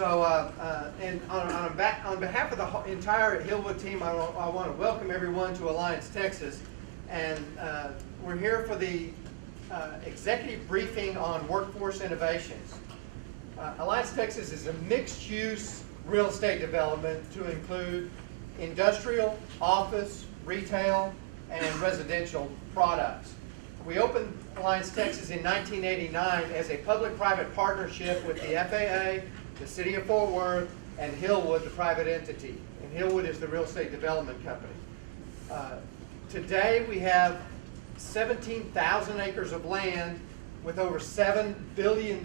And on behalf of the entire Hillwood team, I want to welcome everyone to Alliance, Texas. And we're here for the executive briefing on workforce innovations. Alliance, Texas is a mixed-use real estate development to include industrial, office, retail, and residential products. We opened Alliance, Texas in 1989 as a public-private partnership with the FAA, the City of Fort Worth, and Hillwood, the private entity. And Hillwood is the real estate development company. Today we have 17,000 acres of land with over $7 billion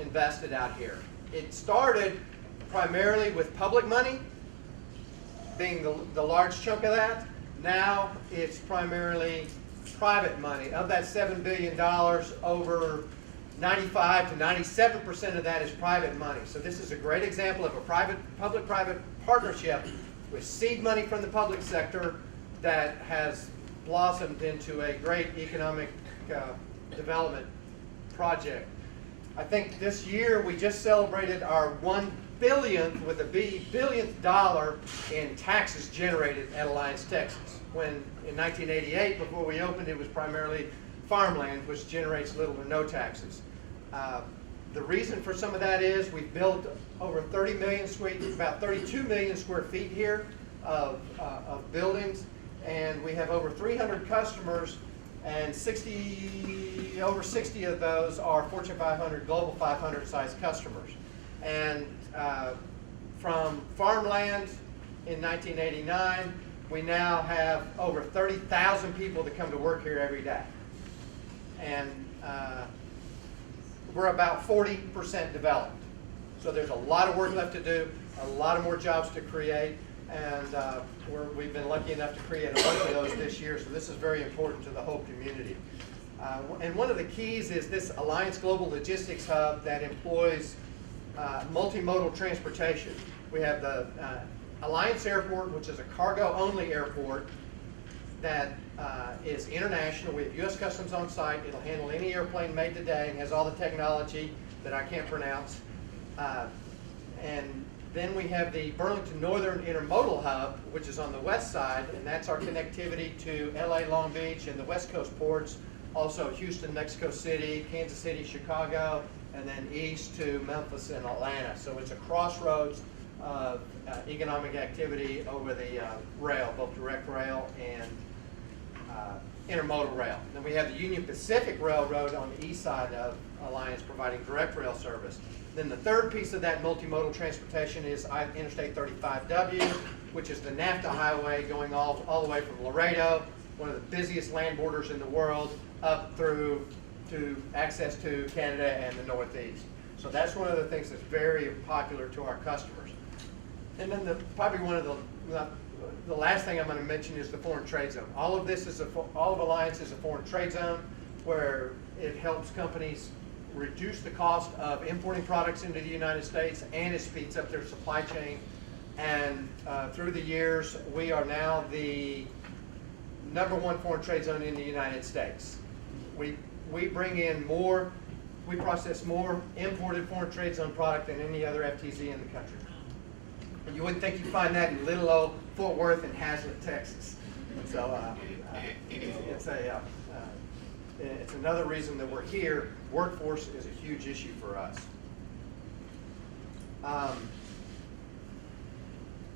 invested out here. It started primarily with public money, being the large chunk of that. Now it's primarily private money. Of that $7 billion, over 95 to 97% of that is private money. So this is a great example of a public-private partnership with seed money from the public sector that has blossomed into a great economic development project. I think this year we just celebrated our 1 billionth, with a B, billionth dollar in taxes generated at Alliance, Texas. When in 1988, before we opened, it was primarily farmland, which generates little or no taxes. The reason for some of that is we've built over 30 million about 32 million square feet here of buildings, and we have over 300 customers, and over 60 of those are Fortune 500, Global 500 size customers. And from farmland in 1989, we now have over 30,000 people that come to work here every day. And we're about 40% developed. So there's a lot of work left to do, a lot of more jobs to create, and we've been lucky enough to create a bunch of those this year, so this is very important to the whole community. And one of the keys is this Alliance Global Logistics Hub that employs multimodal transportation. We have the Alliance Airport, which is a cargo-only airport that is international. We have U.S. Customs on site. It'll handle any airplane made today and has all the technology that I can't pronounce. And then we have the Burlington Northern Intermodal Hub, which is on the west side, and that's our connectivity to LA, Long Beach, and the West Coast ports. Also Houston, Mexico City, Kansas City, Chicago, and then east to Memphis and Atlanta. So it's a crossroads of economic activity over the rail, both direct rail and intermodal rail. Then we have the Union Pacific Railroad on the east side of Alliance providing direct rail service. Then the third piece of that multimodal transportation is Interstate 35W, which is the NAFTA highway going all the way from Laredo, one of the busiest land borders in the world, up through to access to Canada and the Northeast. So that's one of the things that's very popular to our customers. And then probably one of the last thing I'm going to mention is the foreign trade zone. All of Alliance is a foreign trade zone where it helps companies reduce the cost of importing products into the United States, and it speeds up their supply chain. And through the years, we are now the #1 foreign trade zone in the United States. We bring in more, we process more imported foreign trade zone product than any other FTZ in the country. And you wouldn't think you'd find that in little old Fort Worth and Hazlet, Texas. So it's another reason that we're here. Workforce is a huge issue for us.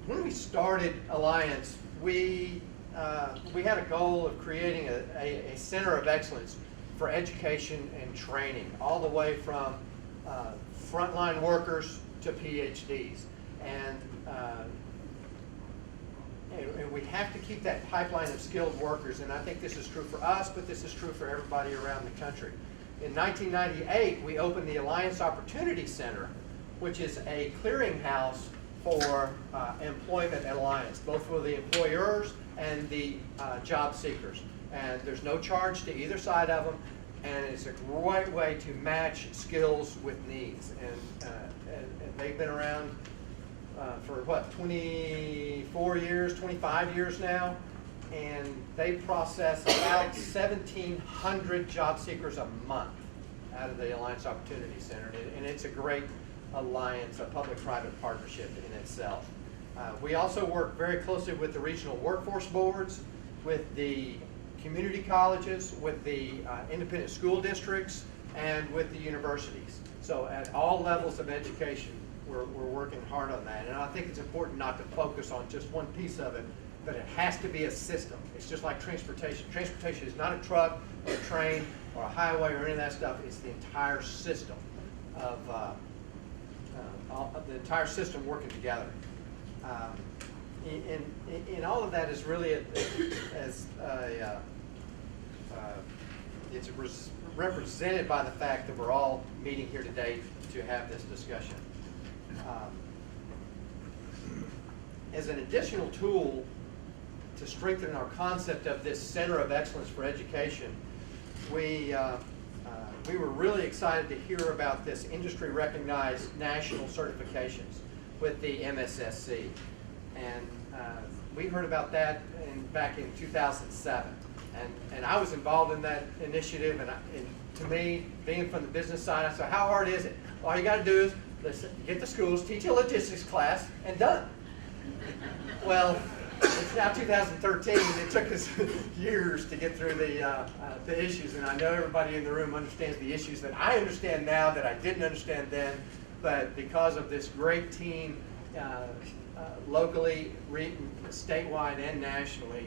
When we started Alliance, we had a goal of creating a center of excellence for education and training, all the way from frontline workers to PhDs. And we have to keep that pipeline of skilled workers, and I think this is true for us, but this is true for everybody around the country. In 1998, we opened the Alliance Opportunity Center, which is a clearinghouse for employment at Alliance, both for the employers and the job seekers. And there's no charge to either side of them, and it's a great way to match skills with needs. And they've been around for what, 24 years, 25 years now, and they process about 1,700 job seekers a month out of the Alliance Opportunity Center, and it's a great alliance, a public-private partnership in itself. We also work very closely with the regional workforce boards, with the community colleges, with the independent school districts, and with the universities. So at all levels of education, we're working hard on that. And I think it's important not to focus on just one piece of it, but it has to be a system. It's just like transportation. Transportation is not a truck or a train or a highway or any of that stuff. It's the entire system of the entire system working together. In all of that is really it's represented by the fact that we're all meeting here today to have this discussion. As an additional tool to strengthen our concept of this Center of Excellence for Education, we were really excited to hear about this industry-recognized national certifications with the MSSC. And we heard about that back in 2007. And I was involved in that initiative, and to me, being from the business side, I said, how hard is it? All you got to do is get the schools, teach a logistics class, and done. Well, it's now 2013, and it took us years to get through the issues, and I know everybody in the room understands the issues that I understand now that I didn't understand then, but because of this great team, locally, statewide, and nationally,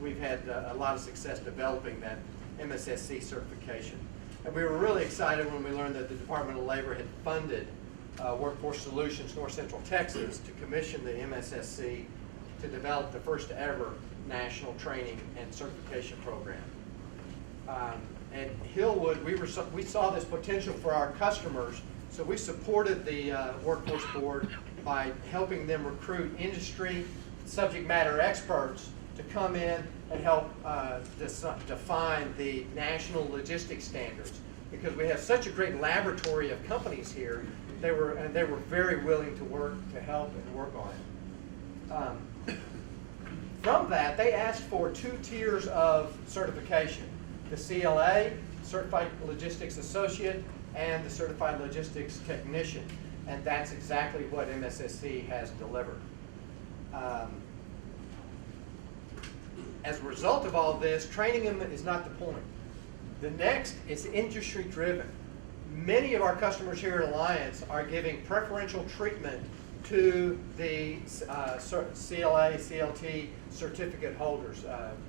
we've had a lot of success developing that MSSC certification. And we were really excited when we learned that the Department of Labor had funded Workforce Solutions North Central Texas to commission the MSSC to develop the first ever national training and certification program. At Hillwood, we saw this potential for our customers, so we supported the Workforce Board by helping them recruit industry subject matter experts to come in and help define the national logistics standards. Because we have such a great laboratory of companies here, they were very willing to help and work on it. From that, they asked for 2 tiers of certification: the CLA, Certified Logistics Associate, and the Certified Logistics Technician. And that's exactly what MSSC has delivered. As a result of all this, training them is not the point. The next is industry driven. Many of our customers here at Alliance are giving preferential treatment to the CLA, CLT certificate holders,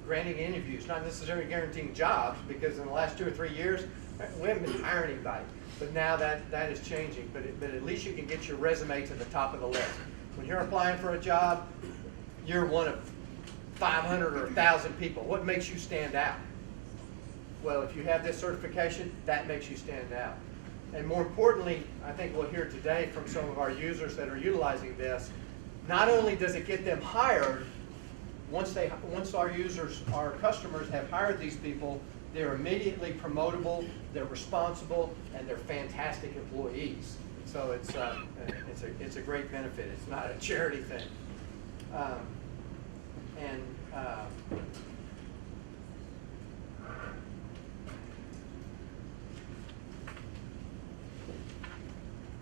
granting interviews, not necessarily guaranteeing jobs, because in the last 2 or 3 years, we haven't been hiring anybody. But now that is changing, but at least you can get your resume to the top of the list. When you're applying for a job, you're one of 500 or 1,000 people. What makes you stand out? Well, if you have this certification, that makes you stand out. And more importantly, I think we'll hear today from some of our users that are utilizing this, not only does it get them hired, once our customers have hired these people, they're immediately promotable, they're responsible, and they're fantastic employees. So it's a great benefit. It's not a charity thing.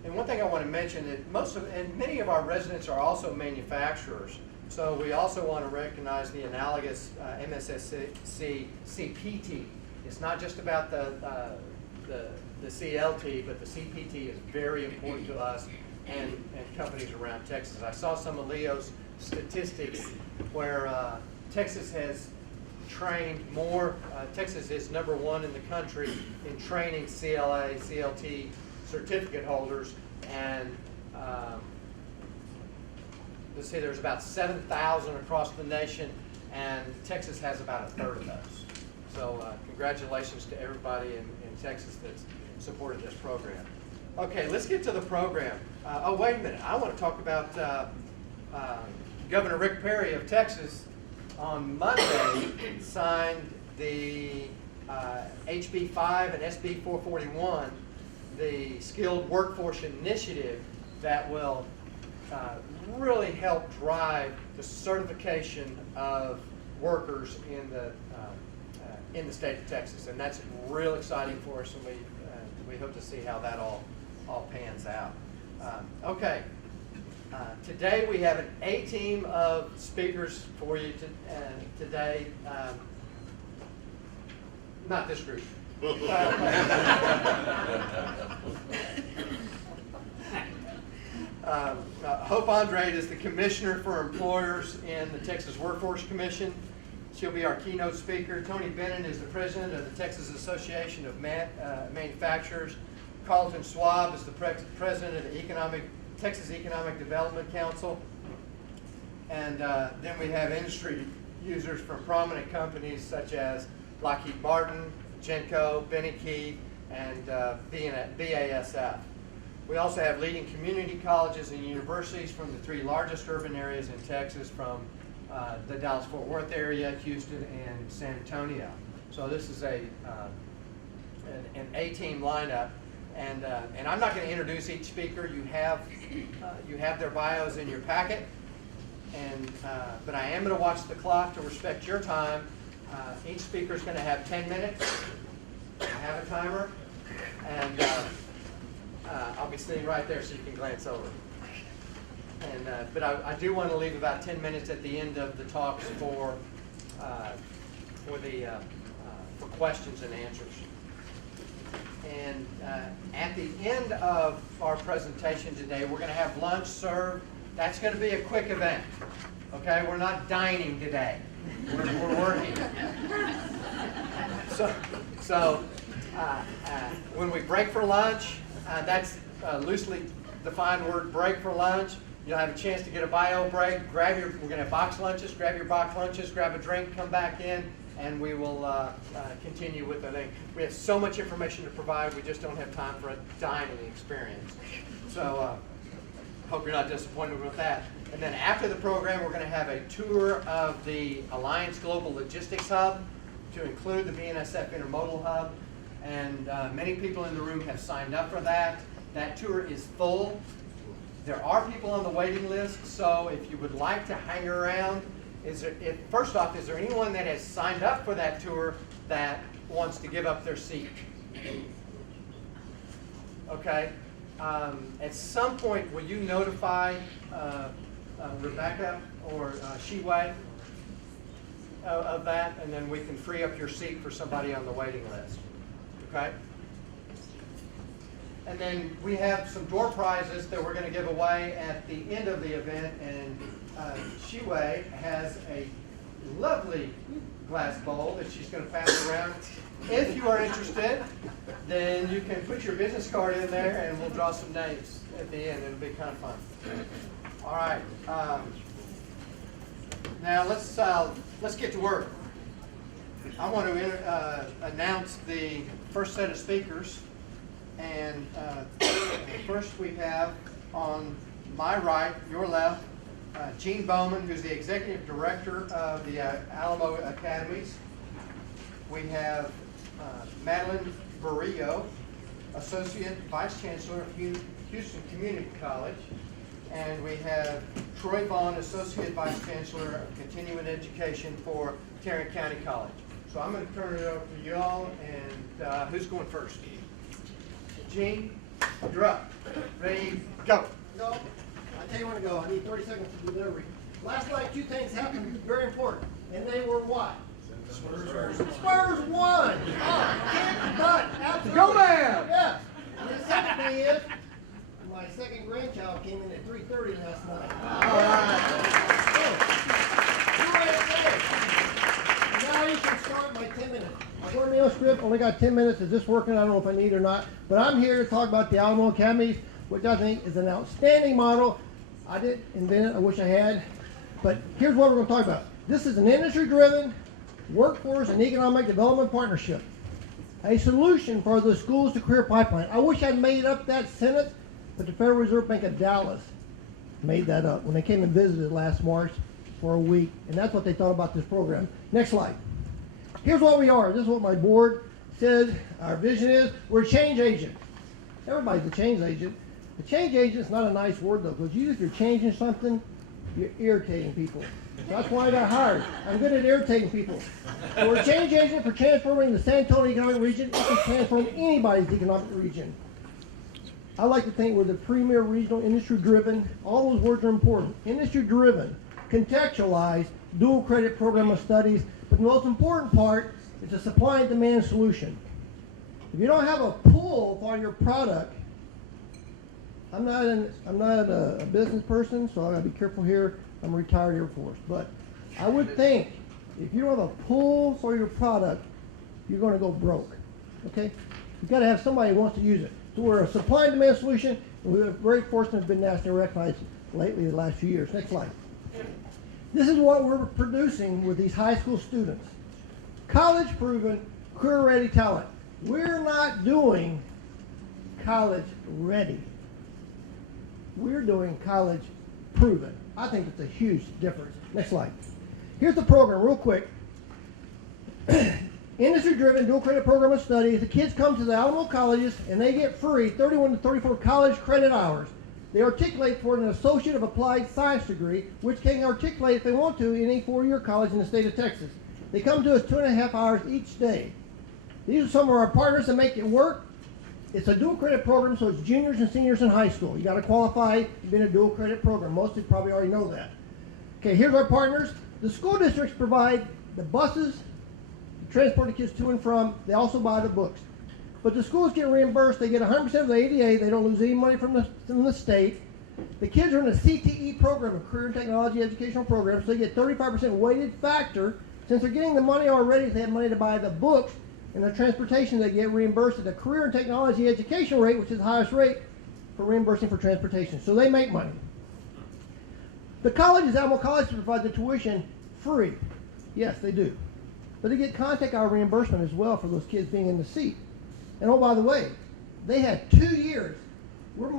And one thing I want to mention is many of our residents are also manufacturers. So we also want to recognize the analogous MSSC CPT. It's not just about the CLT, but the CPT is very important to us and companies around Texas. I saw some of Leo's statistics where Texas has trained more. Texas is #1 in the country in training CLA, CLT certificate holders, and let's say there's about 7,000 across the nation, and Texas has about 1/3 of those. So congratulations to everybody in Texas that's supported this program. Okay, let's get to the program. Oh, wait a minute. I want to talk about Governor Rick Perry of Texas on Monday signed the HB 5 and SB 441, the Skilled Workforce Initiative that will really help drive the certification of workers in the state of Texas, and that's real exciting for us, and we hope to see how that all pans out. Okay. Today we have an A-team of speakers for you today. Not this group. Hope Andrade is the Commissioner for Employers in the Texas Workforce Commission. She'll be our keynote speaker. Tony Bennett is the President of the Texas Association of Manufacturers. Carlton Schwab is the President of the Texas Economic Development Council. And then we have industry users from prominent companies such as Lockheed Martin, Genco, Benny Key, and BASF. We also have leading community colleges and universities from the 3 largest urban areas in Texas, from the Dallas-Fort Worth area, Houston, and San Antonio. So this is an A-team lineup. And I'm not going to introduce each speaker. You have their bios in your packet. But I am going to watch the clock to respect your time. Each speaker is going to have 10 minutes. I have a timer. And I'll be sitting right there so you can glance over. But I do want to leave about 10 minutes at the end of the talks for questions and answers. And at the end of our presentation today, we're going to have lunch served. That's going to be a quick event. Okay, we're not dining today. We're working. So when we break for lunch, that's loosely defined word, break for lunch. You'll have a chance to get a bio break. We're going to have box lunches. Grab your box lunches, grab a drink, come back in, and we will continue with the thing. We have so much information to provide, we just don't have time for a dining experience. So hope you're not disappointed with that. And then after the program, we're going to have a tour of the Alliance Global Logistics Hub, to include the BNSF Intermodal Hub. And many people in the room have signed up for that. That tour is full. There are people on the waiting list, so if you would like to hang around, first off, is there anyone that has signed up for that tour that wants to give up their seat? Okay. At some point, will you notify Rebecca or Shiwei of that, and then we can free up your seat for somebody on the waiting list? Okay. And then we have some door prizes that we're going to give away at the end of the event, and Shiwei has a lovely glass bowl that she's going to pass around. If you are interested, then you can put your business card in there and we'll draw some names at the end. It'll be kind of fun. All right. Now let's get to work. I want to announce the first set of speakers. And first we have on my right, your left, Gene Bowman, who's the Executive Director of the Alamo Academies. We have Madeline Barrillo, Associate Vice Chancellor of Houston Community College. And we have Troy Vaughn, Associate Vice Chancellor of Continuing Education for Tarrant County College. So I'm going to turn it over to y'all, and who's going first? Gene, you're up. Ready, go. No, I tell you when to go. I need 30 seconds to delivery. Last night, 2 things happened, very important, and they were what? Spurs won. Oh, can't done. Absolutely. Go man. Yes. And the second thing is, my second grandchild came in at 3:30 last night. All right. Now you can start my 10 minutes. I wrote me on script, only got 10 minutes. Is this working? I don't know if I need it or not. But I'm here to talk about the Alamo Academy, which I think is an outstanding model. I didn't invent it. I wish I had. But here's what we're going to talk about. This is an industry-driven workforce and economic development partnership. A solution for the schools to career pipeline. I wish I'd made up that sentence, but the Federal Reserve Bank of Dallas made that up when they came and visited last March for a week. And that's what they thought about this program. Next slide. Here's what we are. This is what my board said our vision is. We're a change agent. Everybody's a change agent. A change agent is not a nice word, though, because if you're changing something, you're irritating people. So that's why I got hired. I'm good at irritating people. So we're a change agent for transforming the San Antonio economic region. It can transform anybody's economic region. I like to think we're the premier regional industry-driven. All those words are important. Industry-driven, contextualized, dual credit program of studies. But the most important part is a supply and demand solution. If you don't have a pull for your product, I'm not a business person, so I gotta be careful here. I'm a retired Air Force, but I would think if you don't have a pull for your product, you're gonna go broke. Okay? You gotta have somebody who wants to use it. So we're a supply and demand solution, and we're very fortunate to have been nationally recognized lately the last few years. Next slide. This is what we're producing with these high school students. College proven, career ready talent. We're not doing college ready. We're doing college proven. I think it's a huge difference. Next slide. Here's the program real quick. Industry-driven dual credit program of studies. The kids come to the Alamo colleges and they get free 31 to 34 college credit hours. They articulate for an Associate of Applied Science degree, which can articulate if they want to in any four-year college in the state of Texas. They come to us 2.5 hours each day. These are some of our partners that make it work. It's a dual credit program, so it's juniors and seniors in high school. You got to qualify to be in a dual credit program. Most of you probably already know that. Okay, here's our partners. The school districts provide the buses, transport the kids to and from. They also buy the books. But the schools get reimbursed. They get 100% of the ADA. They don't lose any money from the state. The kids are in a CTE program, a career and technology educational program, so they get 35% weighted factor. Since they're getting the money already, they have money to buy the books and the transportation. They get reimbursed at the career and technology education rate, which is the highest rate for reimbursing for transportation. So they make money. The colleges, Alamo College, provide the tuition free. Yes, they do. But they get contact hour reimbursement as well for those kids being in the seat. And oh, by the way, they had 2 years. We're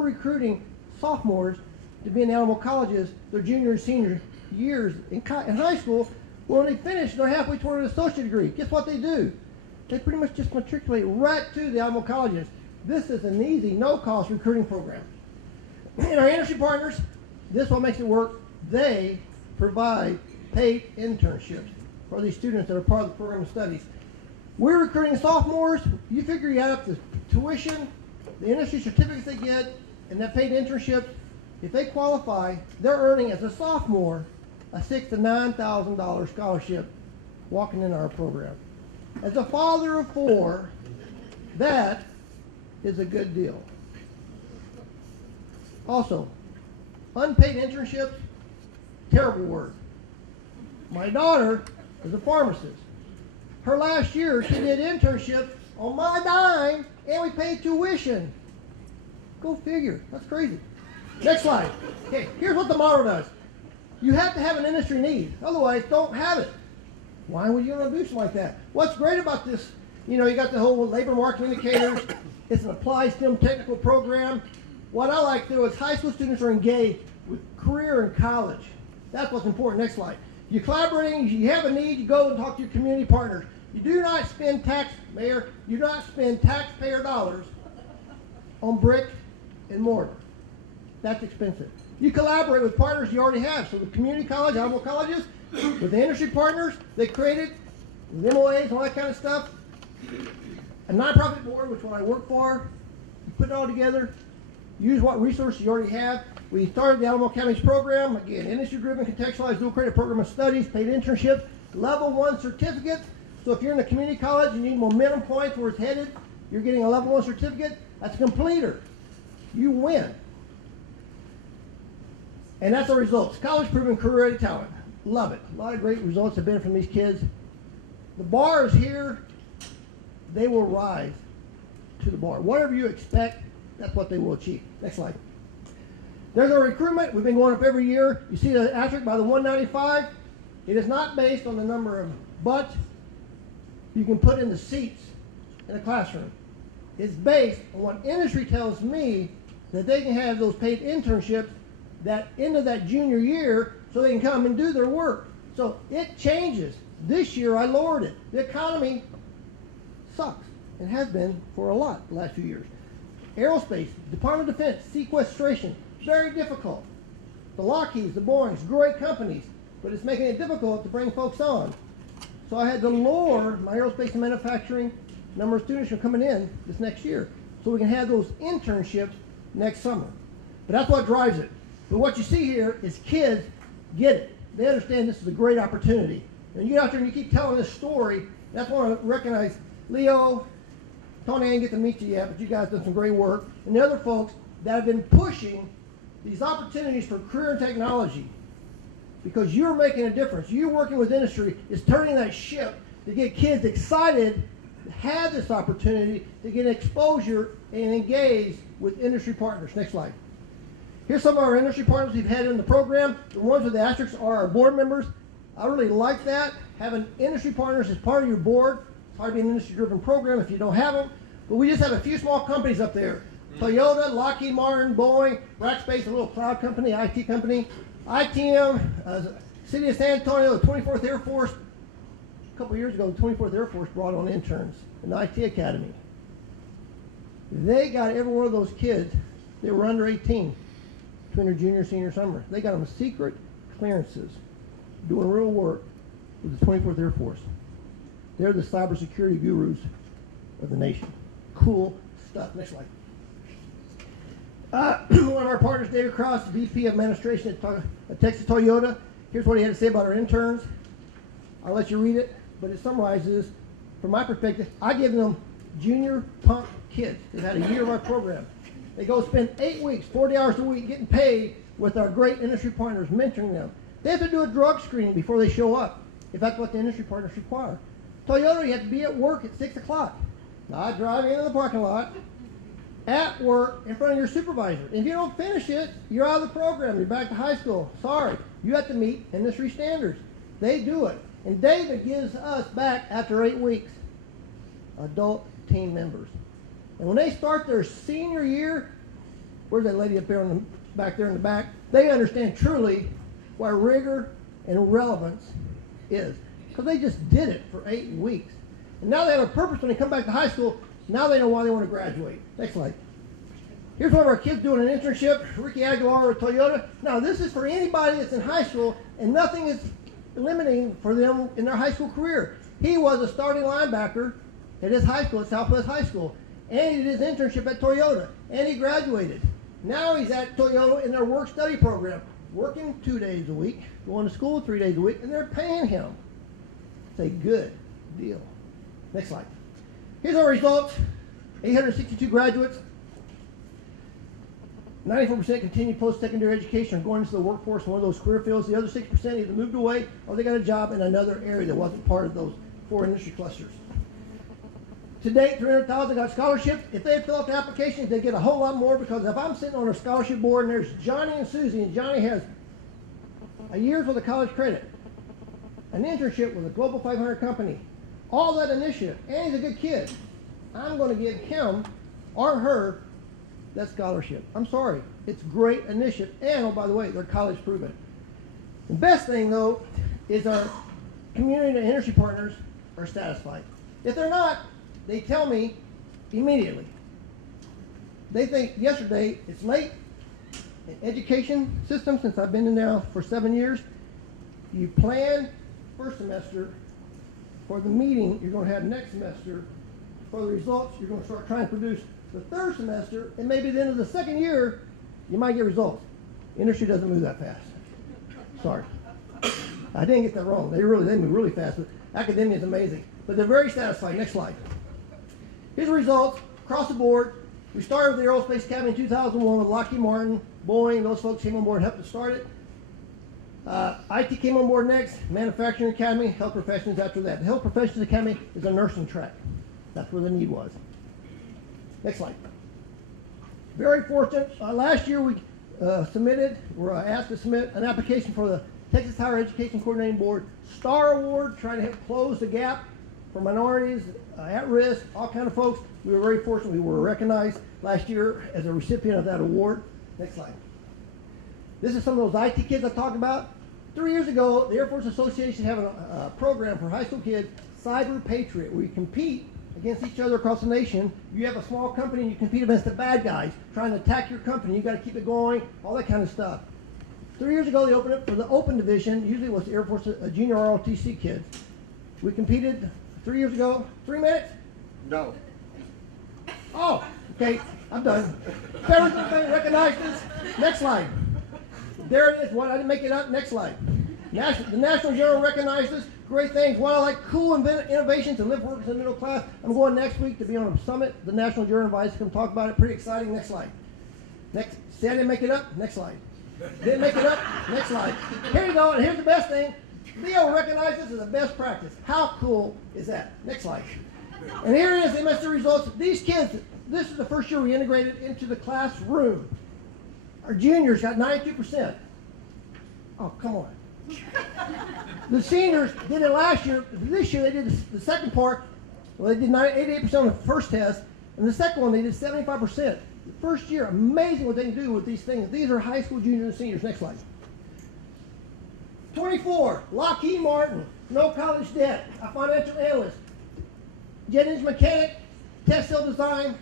recruiting sophomores to be in Alamo colleges, their junior and senior years in high school. Well, when they finish, they're halfway toward an associate degree. Guess what they do? They pretty much just matriculate right to the Alamo colleges. This is an easy, no-cost recruiting program. And our industry partners, this is what makes it work. They provide paid internships for these students that are part of the program of studies. We're recruiting sophomores. You figure you add up the tuition, the industry certificates they get, and that paid internships. If they qualify, they're earning as a sophomore a $6,000 to $9,000 scholarship walking in our program. As a father of 4, that is a good deal. Also, unpaid internships, terrible word. My daughter is a pharmacist. Her last year, she did internships on my dime, and we paid tuition. Go figure. That's crazy. Next slide. Okay, here's what the model does. You have to have an industry need. Otherwise, don't have it. Why would you want to do something like that? What's great about this, you got the whole labor market indicators. It's an applied STEM technical program. What I like to do is high school students are engaged with career and college. That's what's important. Next slide. You're collaborating, you have a need, you go and talk to your community partners. You do not spend taxpayer dollars on brick and mortar. That's expensive. You collaborate with partners you already have. So the community college, Alamo colleges, with the industry partners, they created with MOAs and all that kind of stuff. A nonprofit board, which one I work for, you put it all together, use what resources you already have. We started the Alamo Academy's program, again, industry-driven, contextualized, dual credit program of studies, paid internships, level 1 certificate. So if you're in a community college and you need momentum points where it's headed, you're getting a level 1 certificate, that's a completer. You win. And that's the results. College proven career ready talent. Love it. A lot of great results have been from these kids. The bar is here. They will rise to the bar. Whatever you expect, that's what they will achieve. Next slide. There's our recruitment. We've been going up every year. You see the asterisk by the 195. It is not based on the number of butts you can put in the seats in a classroom. It's based on what industry tells me that they can have those paid internships that end of that junior year so they can come and do their work. So it changes. This year I lowered it. The economy sucks and has been for a lot the last few years. Aerospace, Department of Defense, sequestration, very difficult. The Lockheeds, the Boeings, great companies, but it's making it difficult to bring folks on. So I had to lower my aerospace and manufacturing number of students who are coming in this next year. so we can have those internships next summer. But that's what drives it. But what you see here is kids get it. They understand this is a great opportunity. And you get out there and you keep telling this story. That's why I want to recognize Leo, Tony, I didn't get to meet you yet, but you guys done some great work. And the other folks that have been pushing these opportunities for career and technology. Because you're making a difference. You're working with industry is turning that ship to get kids excited to have this opportunity to get exposure and engage with industry partners. Next slide. Here's some of our industry partners we've had in the program. The ones with the asterisks are our board members. I really like that. Having industry partners as part of your board. It's hard to be an industry-driven program if you don't have them. But we just have a few small companies up there. Toyota, Lockheed Martin, Boeing, Rackspace, a little cloud company, IT company. ITM, City of San Antonio, the 24th Air Force. A couple of years ago, the 24th Air Force brought on interns in the IT Academy. They got every one of those kids, they were under 18, between their junior and senior summer. They got them secret clearances, doing real work with the 24th Air Force. They're the cybersecurity gurus of the nation. Cool stuff. Next slide. One of our partners, David Cross, VP of Administration at Texas Toyota. Here's what he had to say about our interns. I'll let you read it, but it summarizes, from my perspective, I give them junior punk kids. They've had a year of our program. They go spend 8 weeks, 40 hours a week, getting paid with our great industry partners, mentoring them. They have to do a drug screening before they show up, if that's what the industry partners require. Toyota, you have to be at work at 6 o'clock. Not driving into the parking lot. At work in front of your supervisor. If you don't finish it, you're out of the program. You're back to high school. Sorry. You have to meet industry standards. They do it. And David gives us back after 8 weeks adult team members. And when they start their senior year, where's that lady up there back there in the back? They understand truly what rigor and relevance is. Because they just did it for 8 weeks. And now they have a purpose when they come back to high school. Now they know why they want to graduate. Next slide. Here's one of our kids doing an internship, Ricky Aguilar with Toyota. Now this is for anybody that's in high school, and nothing is limiting for them in their high school career. He was a starting linebacker at his high school, at Southwest High School, and he did his internship at Toyota, and he graduated. Now he's at Toyota in their work-study program, working 2 days a week, going to school 3 days a week, and they're paying him. It's a good deal. Next slide. Here's our results. 862 graduates. 94% continue post-secondary education or going into the workforce in one of those career fields. The other 6% either moved away or they got a job in another area that wasn't part of those 4 industry clusters. To date, 300,000 got scholarships. If they fill out the applications, they get a whole lot more, because if I'm sitting on a scholarship board and there's Johnny and Susie, and Johnny has a year's worth of college credit, an internship with a Global 500 company, all that initiative, and he's a good kid, I'm going to give him or her that scholarship. I'm sorry. It's great initiative. And, oh, by the way, they're college proven. The best thing, though, is our community and industry partners are satisfied. If they're not, they tell me immediately. They think yesterday, it's late. In education system, since I've been in now for 7 years, you plan first semester for the meeting you're going to have next semester, for the results you're going to start trying to produce the third semester, and maybe at the end of the second year, you might get results. Industry doesn't move that fast. Sorry. I didn't get that wrong. They move really fast, but academia is amazing. But they're very satisfied. Next slide. Here's the results across the board. We started with the Aerospace Academy in 2001 with Lockheed Martin, Boeing. Those folks came on board and helped us start it. IT came on board next. Manufacturing Academy, Health Professions after that. The Health Professions Academy is a nursing track. That's where the need was. Next slide. Very fortunate. Last year we were asked to submit an application for the Texas Higher Education Coordinating Board Star Award, trying to help close the gap for minorities, at risk, all kind of folks. We were very fortunate. We were recognized last year as a recipient of that award. Next slide. This is some of those IT kids I talked about. 3 years ago, the Air Force Association had a program for high school kids, Cyber Patriot, where you compete against each other across the nation. You have a small company and you compete against the bad guys trying to attack your company. You got to keep it going, all that kind of stuff. 3 years ago, they opened it for the open division. Usually it was the Air Force junior ROTC kids. We competed 3 years ago. 3 minutes? No. Oh, Okay, I'm done. Veterans recognize this. Next slide. There it is. What I didn't make it up. Next slide. The National Journal recognizes great things. What I like, cool innovations to lift workers in the middle class. I'm going next week to be on a summit. The National Journal invites to come talk about it. Pretty exciting. Next slide. Next. See, I didn't make it up. Next slide. Didn't make it up. Next slide. Here you go. And here's the best thing. Leo recognizes this as a best practice. How cool is that? Next slide. And here it is, the MSSC results. These kids, this is the first year we integrated into the classroom. Our juniors got 92%. Oh, come on. The seniors did it last year. This year they did the second part. Well, they did 88% on the first test. And the second one, they did 75%. The first year, amazing what they can do with these things. These are high school juniors and seniors. Next slide. 24, Lockheed Martin, no college debt, a financial analyst, jet engine mechanic, test cell design,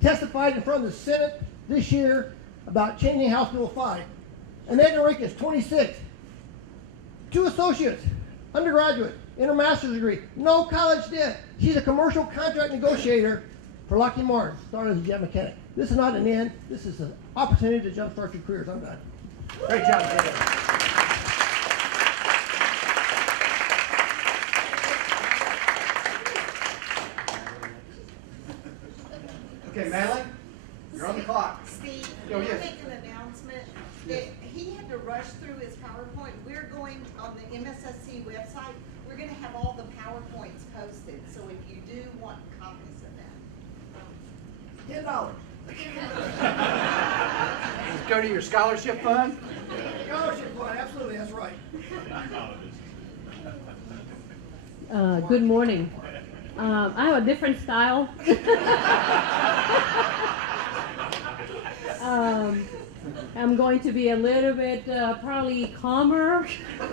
testified in front of the Senate this year about changing House Bill 5. And Enriquez, 26, 2 associates, undergraduate, master's degree, no college debt. She's a commercial contract negotiator for Lockheed Martin, started as a jet mechanic. This is not an end. This is an opportunity to jumpstart your careers. I'm done. Great job, David. Okay, Madeline, you're on the clock. Steve, Oh, can yes. I make an announcement? That he had to rush through his PowerPoint. We're going on the MSSC website. We're going to have all the PowerPoints posted. So if you do want copies of that. $10. Just go to your scholarship fund. Scholarship fund, absolutely, that's right. Good morning. I have a different style. I'm going to be a little bit probably calmer,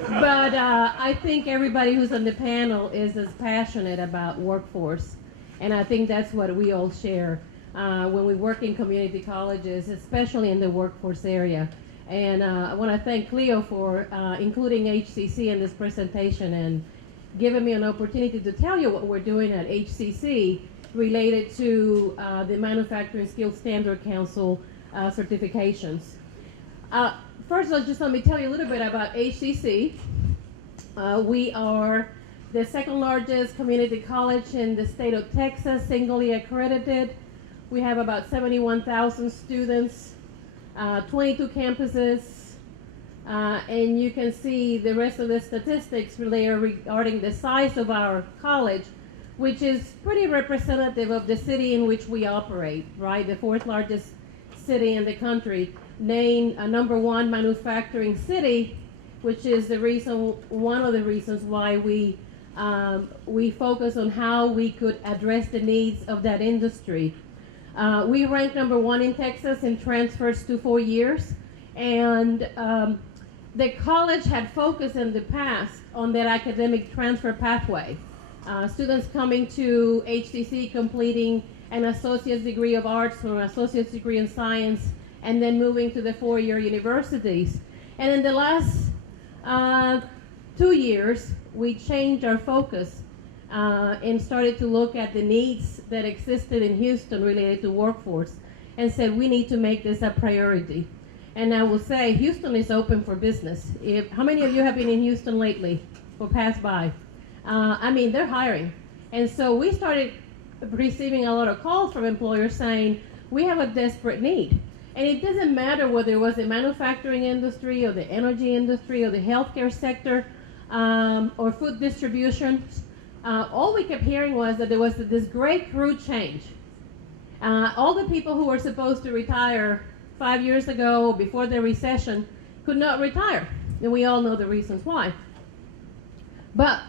but I think everybody who's on the panel is as passionate about workforce, and I think that's what we all share when we work in community colleges, especially in the workforce area. And I want to thank Cleo for including HCC in this presentation and giving me an opportunity to tell you what we're doing at HCC related to the Manufacturing Skills Standard Council certifications. First, let me tell you a little bit about HCC. We are the second largest community college in the state of Texas, singly accredited. We have about 71,000 students, 22 campuses, and you can see the rest of the statistics regarding the size of our college, which is pretty representative of the city in which we operate, right? The 4th largest city in the country, named a #1 manufacturing city, which is one of the reasons why we focus on how we could address the needs of that industry. We ranked #1 in Texas in transfers to 4 years, and the college had focused in the past on that academic transfer pathway. Students coming to HCC completing an associate's degree of arts or an associate's degree in science, and then moving to the 4-year universities. And in the last 2 years, we changed our focus and started to look at the needs that existed in Houston related to workforce, and said we need to make this a priority. And I will say Houston is open for business. How many of you have been in Houston lately or passed by? They're hiring. And so we started receiving a lot of calls from employers saying, we have a desperate need. And it doesn't matter whether it was the manufacturing industry or the energy industry or the healthcare sector or food distribution. All we kept hearing was that there was this great crew change. All the people who were supposed to retire 5 years ago, before the recession, could not retire. And we all know the reasons why. But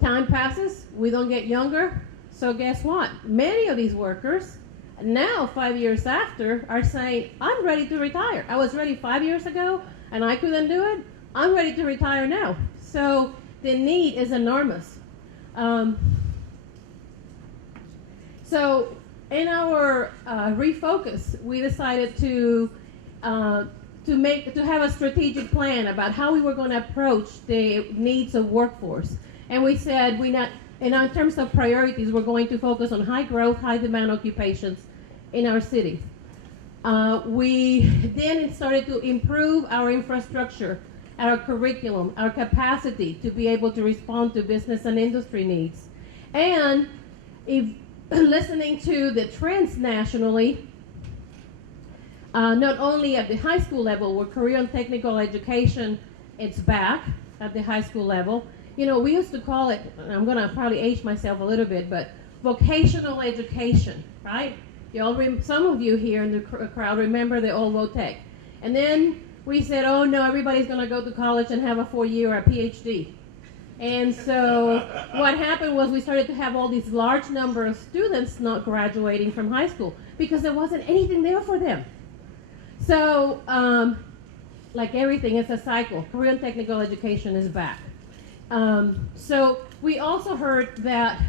time passes, we don't get younger, so guess what? Many of these workers, now 5 years after, are saying, I'm ready to retire. I was ready 5 years ago, and I couldn't do it. I'm ready to retire now. So the need is enormous. So in our refocus, we decided to have a strategic plan about how we were going to approach the needs of workforce. And we said in terms of priorities, we're going to focus on high growth, high demand occupations in our city. We then started to improve our infrastructure, our curriculum, our capacity to be able to respond to business and industry needs. And if listening to the trends nationally, not only at the high school level, where career and technical education, it's back at the high school level. You know, we used to call it, I'm going to probably age myself a little bit, but vocational education, right? Some of you here in the crowd remember the old VOTEC. And then we said, oh no, everybody's going to go to college and have a 4-year or a PhD. And so what happened was we started to have all these large number of students not graduating from high school because there wasn't anything there for them. So, like everything, it's a cycle. Career and technical education is back. So we also heard that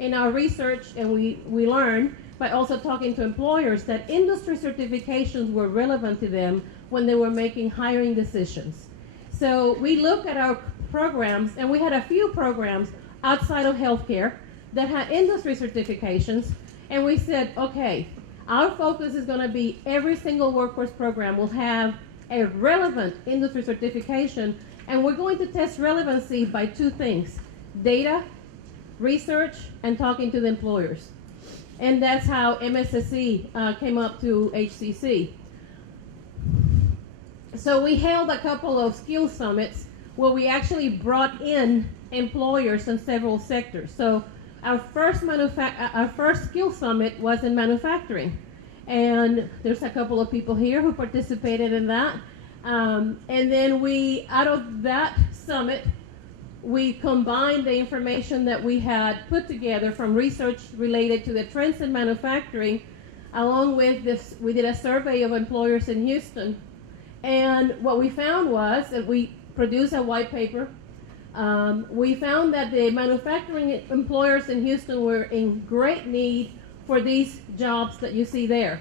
in our research, and we learned by also talking to employers, that industry certifications were relevant to them when they were making hiring decisions. So we looked at our programs, and we had a few programs outside of healthcare that had industry certifications, and we said, okay, our focus is going to be every single workforce program will have a relevant industry certification, and we're going to test relevancy by 2 things: data, research, and talking to the employers. And that's how MSSC came up to HCC. So we held a couple of skill summits where we actually brought in employers in several sectors. So our first skill summit was in manufacturing, and there's a couple of people here who participated in that. And then out of that summit, we combined the information that we had put together from research related to the trends in manufacturing, along with this. We did a survey of employers in Houston, and what we found was that we produced a white paper. We found that the manufacturing employers in Houston were in great need for these jobs that you see there.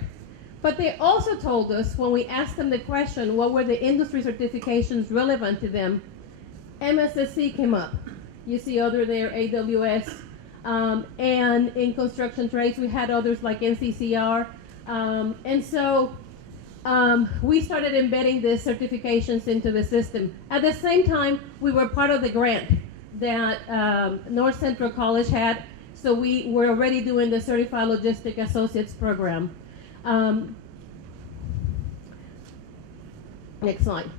But they also told us, when we asked them the question, what were the industry certifications relevant to them, MSSC came up. You see other there, AWS. And in construction trades, we had others like NCCR. And so we started embedding the certifications into the system. At the same time, we were part of the grant that North Central College had. So we were already doing the Certified Logistic Associates program. Next slide.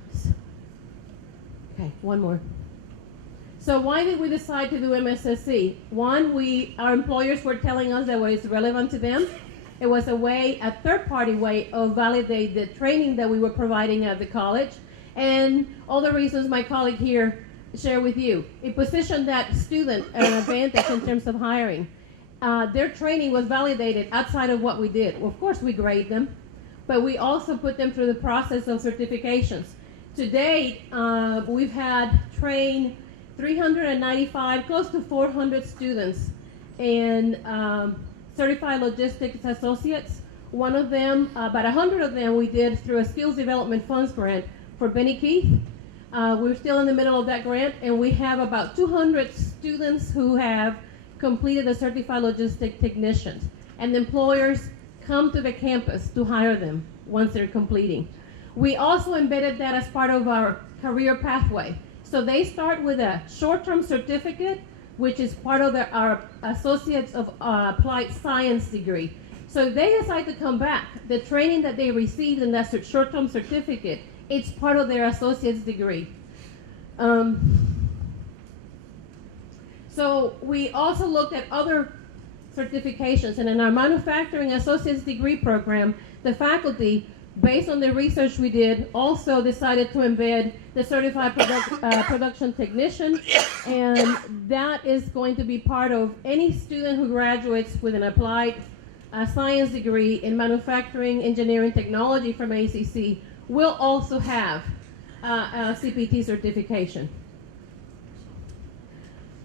Okay, one more. So why did we decide to do MSSC? One, our employers were telling us that it was relevant to them. It was a third-party way of validate the training that we were providing at the college, and all the reasons my colleague here shared with you. It positioned that student at an advantage in terms of hiring. Their training was validated outside of what we did. Well, of course, we grade them, but we also put them through the process of certifications. To date, we've had trained 395, close to 400 students in Certified Logistics Associates. One of them, about 100 of them, we did through a Skills Development Funds grant for Benny Keith. We're still in the middle of that grant, and we have about 200 students who have completed the Certified Logistic Technicians. And the employers come to the campus to hire them once they're completing. We also embedded that as part of our career pathway. So they start with a short-term certificate, which is part of our Associates of Applied Science degree. So if they decide to come back, the training that they received in that short-term certificate, it's part of their associate's degree. So we also looked at other certifications, and in our manufacturing associate's degree program, the faculty, based on the research we did, also decided to embed the certified production technician, and that is going to be part of any student who graduates with an applied science degree in manufacturing, engineering, technology from ACC will also have a CPT certification.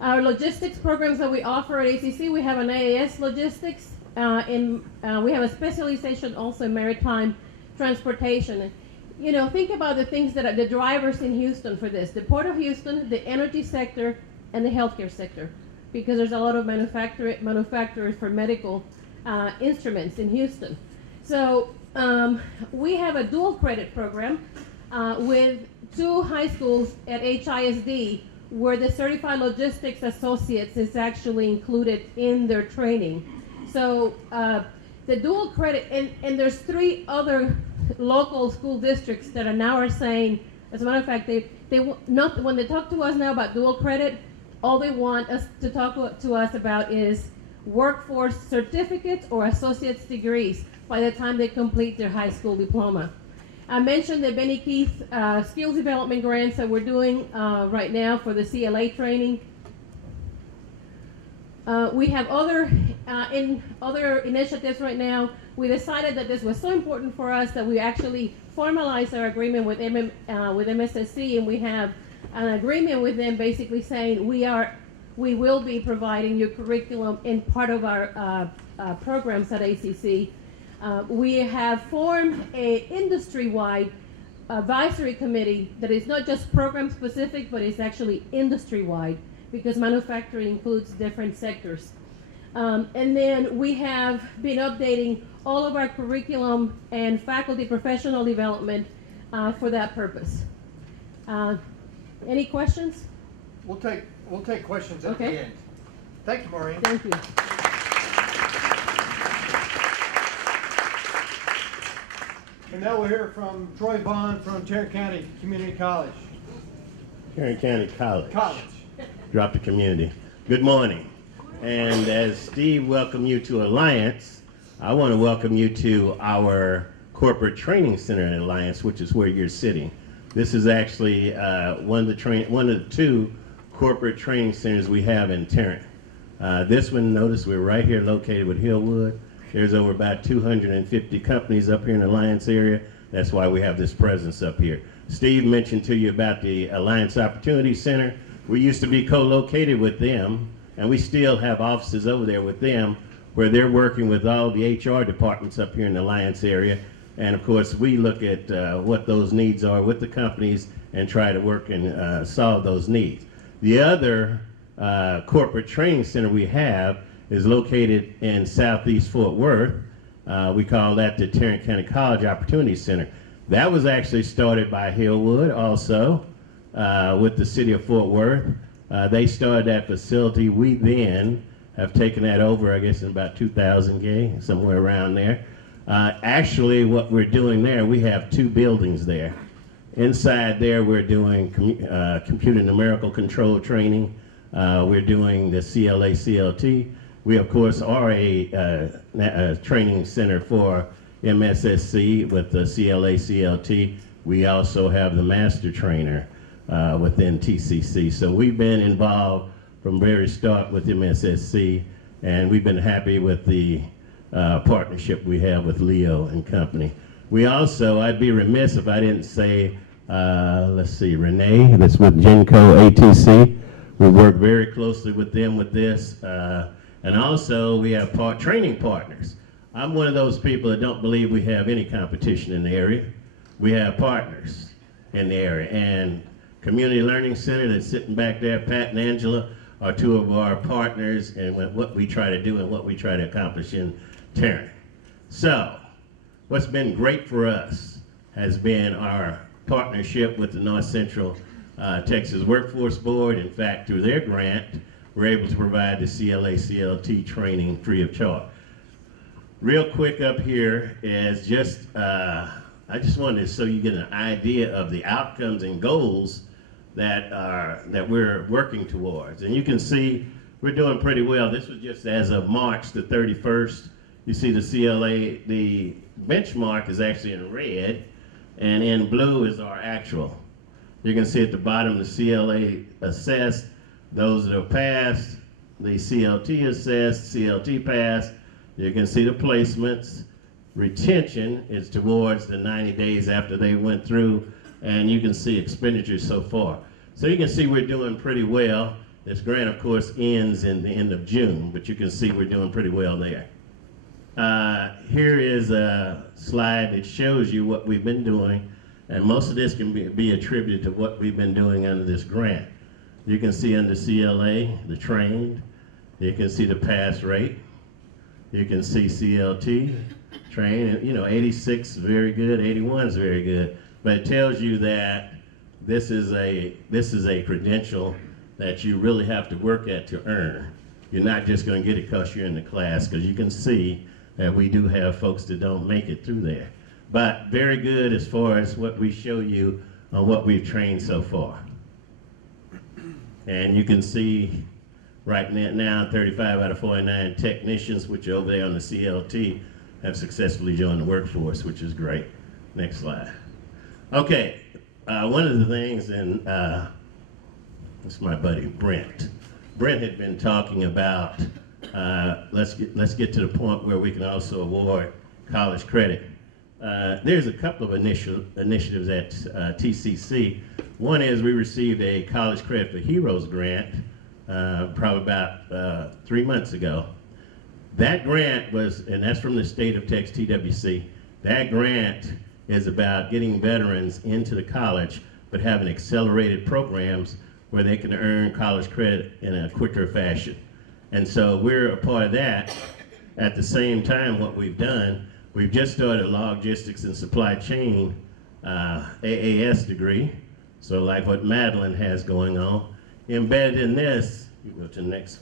Our logistics programs that we offer at ACC, we have an AAS logistics, we have a specialization also in maritime transportation. You know, think about the things that are the drivers in Houston for this: the Port of Houston, the energy sector, and the healthcare sector, because there's a lot of manufacturers for medical instruments in Houston. So we have a dual credit program with 2 high schools at HISD where the Certified Logistics Associates is actually included in their training. So the dual credit, and there's 3 other local school districts that are now saying, as a matter of fact, when they talk to us now about dual credit, all they want us to talk to us about is workforce certificates or associate's degrees by the time they complete their high school diploma. I mentioned the Benny Keith skills development grants that we're doing right now for the CLA training. We have other initiatives right now. We decided that this was so important for us that we actually formalized our agreement with MSSC, and we have an agreement with them basically saying we will be providing your curriculum in part of our programs at ACC. We have formed an industry-wide advisory committee that is not just program specific, but it's actually industry-wide because manufacturing includes different sectors. And then we have been updating all of our curriculum and faculty professional development for that purpose. Any questions? We'll take questions at Okay. the end. Thank you, Maureen. Thank you. And now we'll hear from Troy Bond from Tarrant County Community College. Tarrant County College. College. Drop the community. Good morning. And as Steve welcomed you to Alliance, I want to welcome you to our corporate training center at Alliance, which is where you're sitting. This is actually one of the 2 corporate training centers we have in Tarrant. This one, notice we're right here located with Hillwood. There's over about 250 companies up here in the Alliance area. That's why we have this presence up here. Steve mentioned to you about the Alliance Opportunity Center. We used to be co-located with them, and we still have offices over there with them where they're working with all the HR departments up here in the Alliance area. And of course, we look at what those needs are with the companies and try to work and solve those needs. The other corporate training center we have is located in Southeast Fort Worth. We call that the Tarrant County College Opportunity Center. That was actually started by Hillwood also with the city of Fort Worth. They started that facility. We then have taken that over, I guess, in about 2000, somewhere around there. Actually, what we're doing there, we have 2 buildings there. Inside there, we're doing computer numerical control training. We're doing the CLA, CLT. We, of course, are a training center for MSSC with the CLA, CLT. We also have the master trainer within TCC. So we've been involved from very start with MSSC, and we've been happy with the partnership we have with Leo and company. We also, I'd be remiss if I didn't say, let's see, Renee, that's with Genco ATC. We work very closely with them with this. And also, we have training partners. I'm one of those people that don't believe we have any competition in the area. We have partners in the area. And Community Learning Center that's sitting back there, Pat and Angela, are 2 of our partners in what we try to do and what we try to accomplish in Tarrant. So, what's been great for us has been our partnership with the North Central Texas Workforce Board. In fact, through their grant, we're able to provide the CLA, CLT training free of charge. Real quick up here is just, I just wanted to so you get an idea of the outcomes and goals that we're working towards. And you can see we're doing pretty well. This was just as of March the 31st. You see the CLA, the benchmark is actually in red, and in blue is our actual. You can see at the bottom the CLA assessed, those that have passed, the CLT assessed, CLT passed. You can see the placements. Retention is towards the 90 days after they went through, and you can see expenditures so far. So you can see we're doing pretty well. This grant, of course, ends in the end of June, but you can see we're doing pretty well there. Here is a slide that shows you what we've been doing, and most of this can be attributed to what we've been doing under this grant. You can see under CLA, the trained. You can see the pass rate. You can see CLT. train, and 86 is very good, 81 is very good, but it tells you that this is a credential that you really have to work at to earn. You're not just going to get it because you're in the class, because you can see that we do have folks that don't make it through there. But very good as far as what we show you on what we've trained so far. And you can see right now 35 out of 49 technicians, which are over there on the CLT, have successfully joined the workforce, which is great. Next slide. Okay, one of the things, and it's my buddy Brent. Brent had been talking about let's get to the point where we can also award college credit. There's a couple of initiatives at TCC. One is we received a College Credit for Heroes grant probably about 3 months ago. That grant was, and that's from the state of Texas, TWC. That grant is about getting veterans into the college, but having accelerated programs where they can earn college credit in a quicker fashion. And so we're a part of that. At the same time, what we've done, we've just started a logistics and supply chain AAS degree, so like what Madeline has going on. Embedded in this, you go to the next.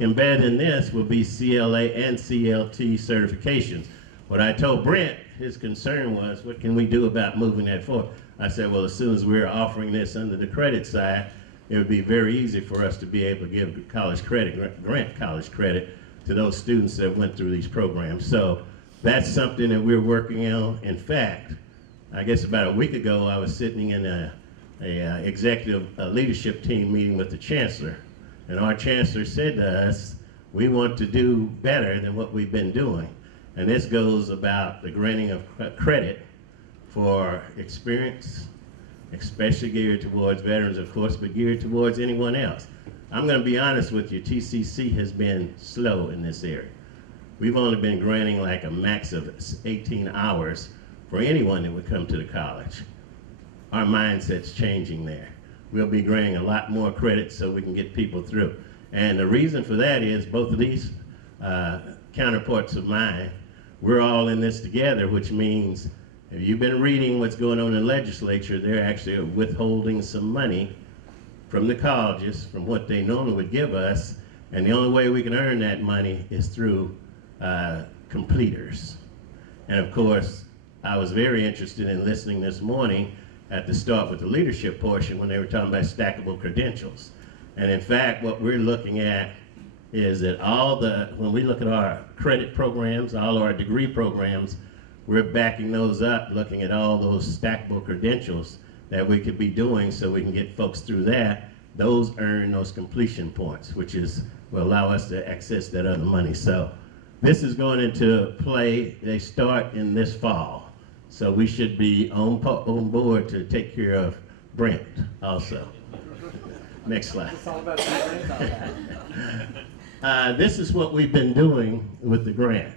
Embedded in this will be CLA and CLT certifications. What I told Brent, his concern was, what can we do about moving that forward? I said, well, as soon as we're offering this under the credit side, it would be very easy for us to be able to give college credit, grant college credit to those students that went through these programs. So that's something that we're working on. In fact, I guess about a week ago, I was sitting in a executive leadership team meeting with the chancellor, and our chancellor said to us, we want to do better than what we've been doing. And this goes about the granting of credit for experience, especially geared towards veterans, of course, but geared towards anyone else. I'm going to be honest with you, TCC has been slow in this area. We've only been granting like a max of 18 hours for anyone that would come to the college. Our mindset's changing there. We'll be granting a lot more credit so we can get people through. And the reason for that is both of these counterparts of mine, we're all in this together, which means if you've been reading what's going on in the legislature, they're actually withholding some money from the colleges, from what they normally would give us, and the only way we can earn that money is through completers. And of course, I was very interested in listening this morning at the start with the leadership portion when they were talking about stackable credentials. And in fact, what we're looking at is that when we look at our credit programs, all our degree programs, we're backing those up, looking at all those stackable credentials that we could be doing so we can get folks through that. Those earn those completion points, which will allow us to access that other money. So this is going into play. They start in this fall. So we should be on board to take care of Brent also. Next slide. It's all about that. This is what we've been doing with the grant.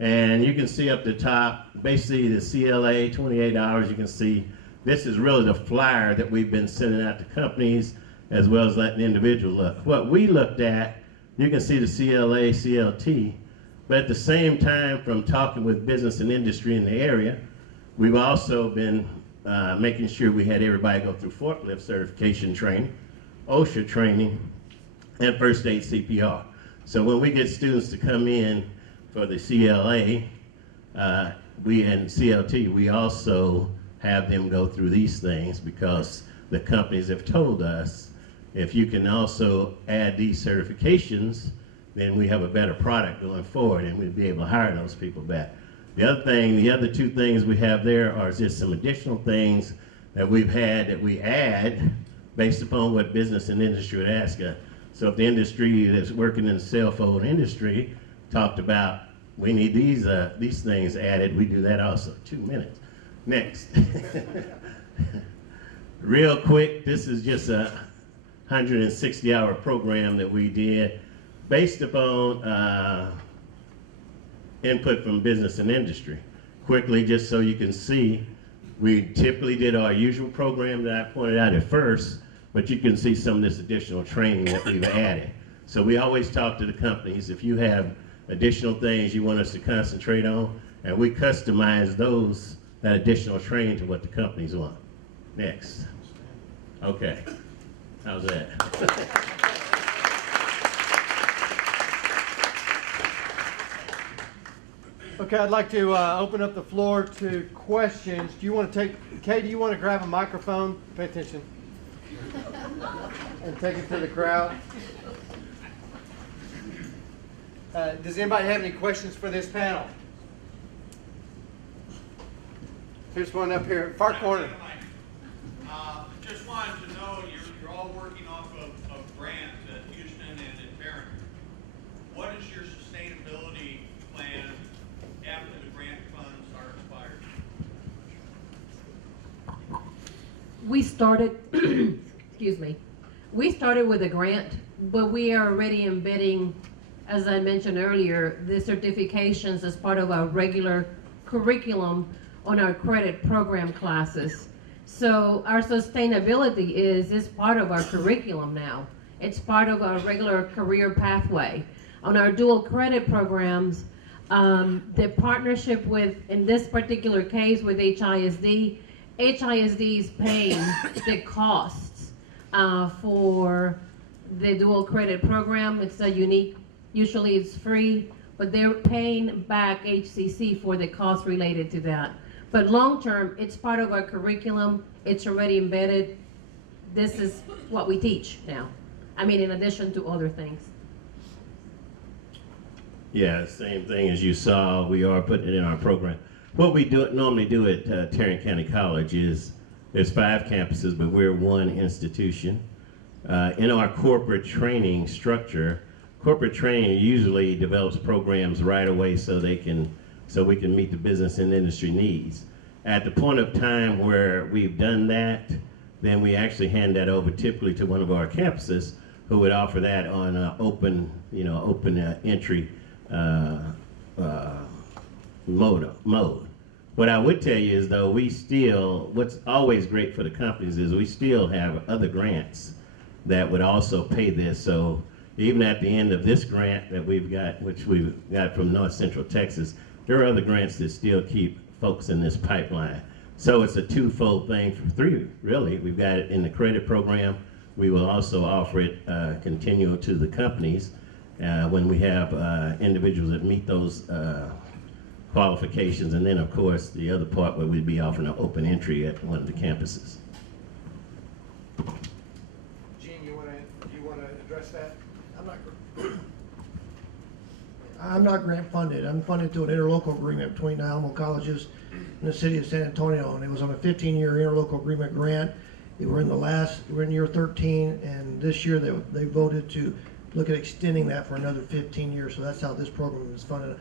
And you can see up the top, basically the CLA, 28 hours, you can see this is really the flyer that we've been sending out to companies as well as letting the individual look. What we looked at, you can see the CLA, CLT, but at the same time from talking with business and industry in the area, we've also been making sure we had everybody go through forklift certification training, OSHA training, and first aid CPR. So when we get students to come in for the CLA, and CLT, we also have them go through these things because the companies have told us if you can also add these certifications, then we have a better product going forward and we'll be able to hire those people back. The other two things we have there are just some additional things that we've had that we add based upon what business and industry would ask us. So if the industry that's working in the cell phone industry talked about we need these things added, we do that also. 2 minutes. Next. Real quick, this is just a 160-hour program that we did based upon input from business and industry. Quickly, just so you can see, we typically did our usual program that I pointed out at first, but you can see some of this additional training that we've added. So we always talk to the companies, if you have additional things you want us to concentrate on, and we customize that additional training to what the companies want. Next. Okay. How's that? Okay, I'd like to open up the floor to questions. Do you want to Kay, do you want to grab a microphone? Pay attention. And take it to the crowd. Does anybody have any questions for this panel? Here's one up here, far corner. Just wanted to know, you're all working off of grants at Houston and at Tarrant. What is your sustainability plan after the grant funds are expired? We started, excuse me, we started with a grant, but we are already embedding, as I mentioned earlier, the certifications as part of our regular curriculum on our credit program classes. So our sustainability is part of our curriculum now. It's part of our regular career pathway. On our dual credit programs, the partnership with, in this particular case with HISD is paying the costs for the dual credit program. It's a unique, usually it's free, but they're paying back HCC for the costs related to that. But long term, it's part of our curriculum. It's already embedded. This is what we teach now. I mean, in addition to other things. Yeah, same thing as you saw. We are putting it in our program. What we normally do at Tarrant County College is there's 5 campuses, but we're one institution. In our corporate training structure, corporate training usually develops programs right away so we can meet the business and industry needs. At the point of time where we've done that, then we actually hand that over typically to one of our campuses who would offer that on open entry mode. What I would tell you is though, what's always great for the companies is we still have other grants that would also pay this. So even at the end of this grant that we've got, which we've got from North Central Texas, there are other grants that still keep folks in this pipeline. So it's a twofold thing for 3, really. We've got it in the credit program. We will also offer it continual to the companies when we have individuals that meet those qualifications. And then, of course, the other part where we'd be offering an open entry at one of the campuses. Gene, do you want to address that? I'm not grant funded. I'm funded through an interlocal agreement between the Alamo colleges and the city of San Antonio, and it was on a 15-year interlocal agreement grant. We're in year 13, and this year they voted to look at extending that for another 15 years. So that's how this program is funded.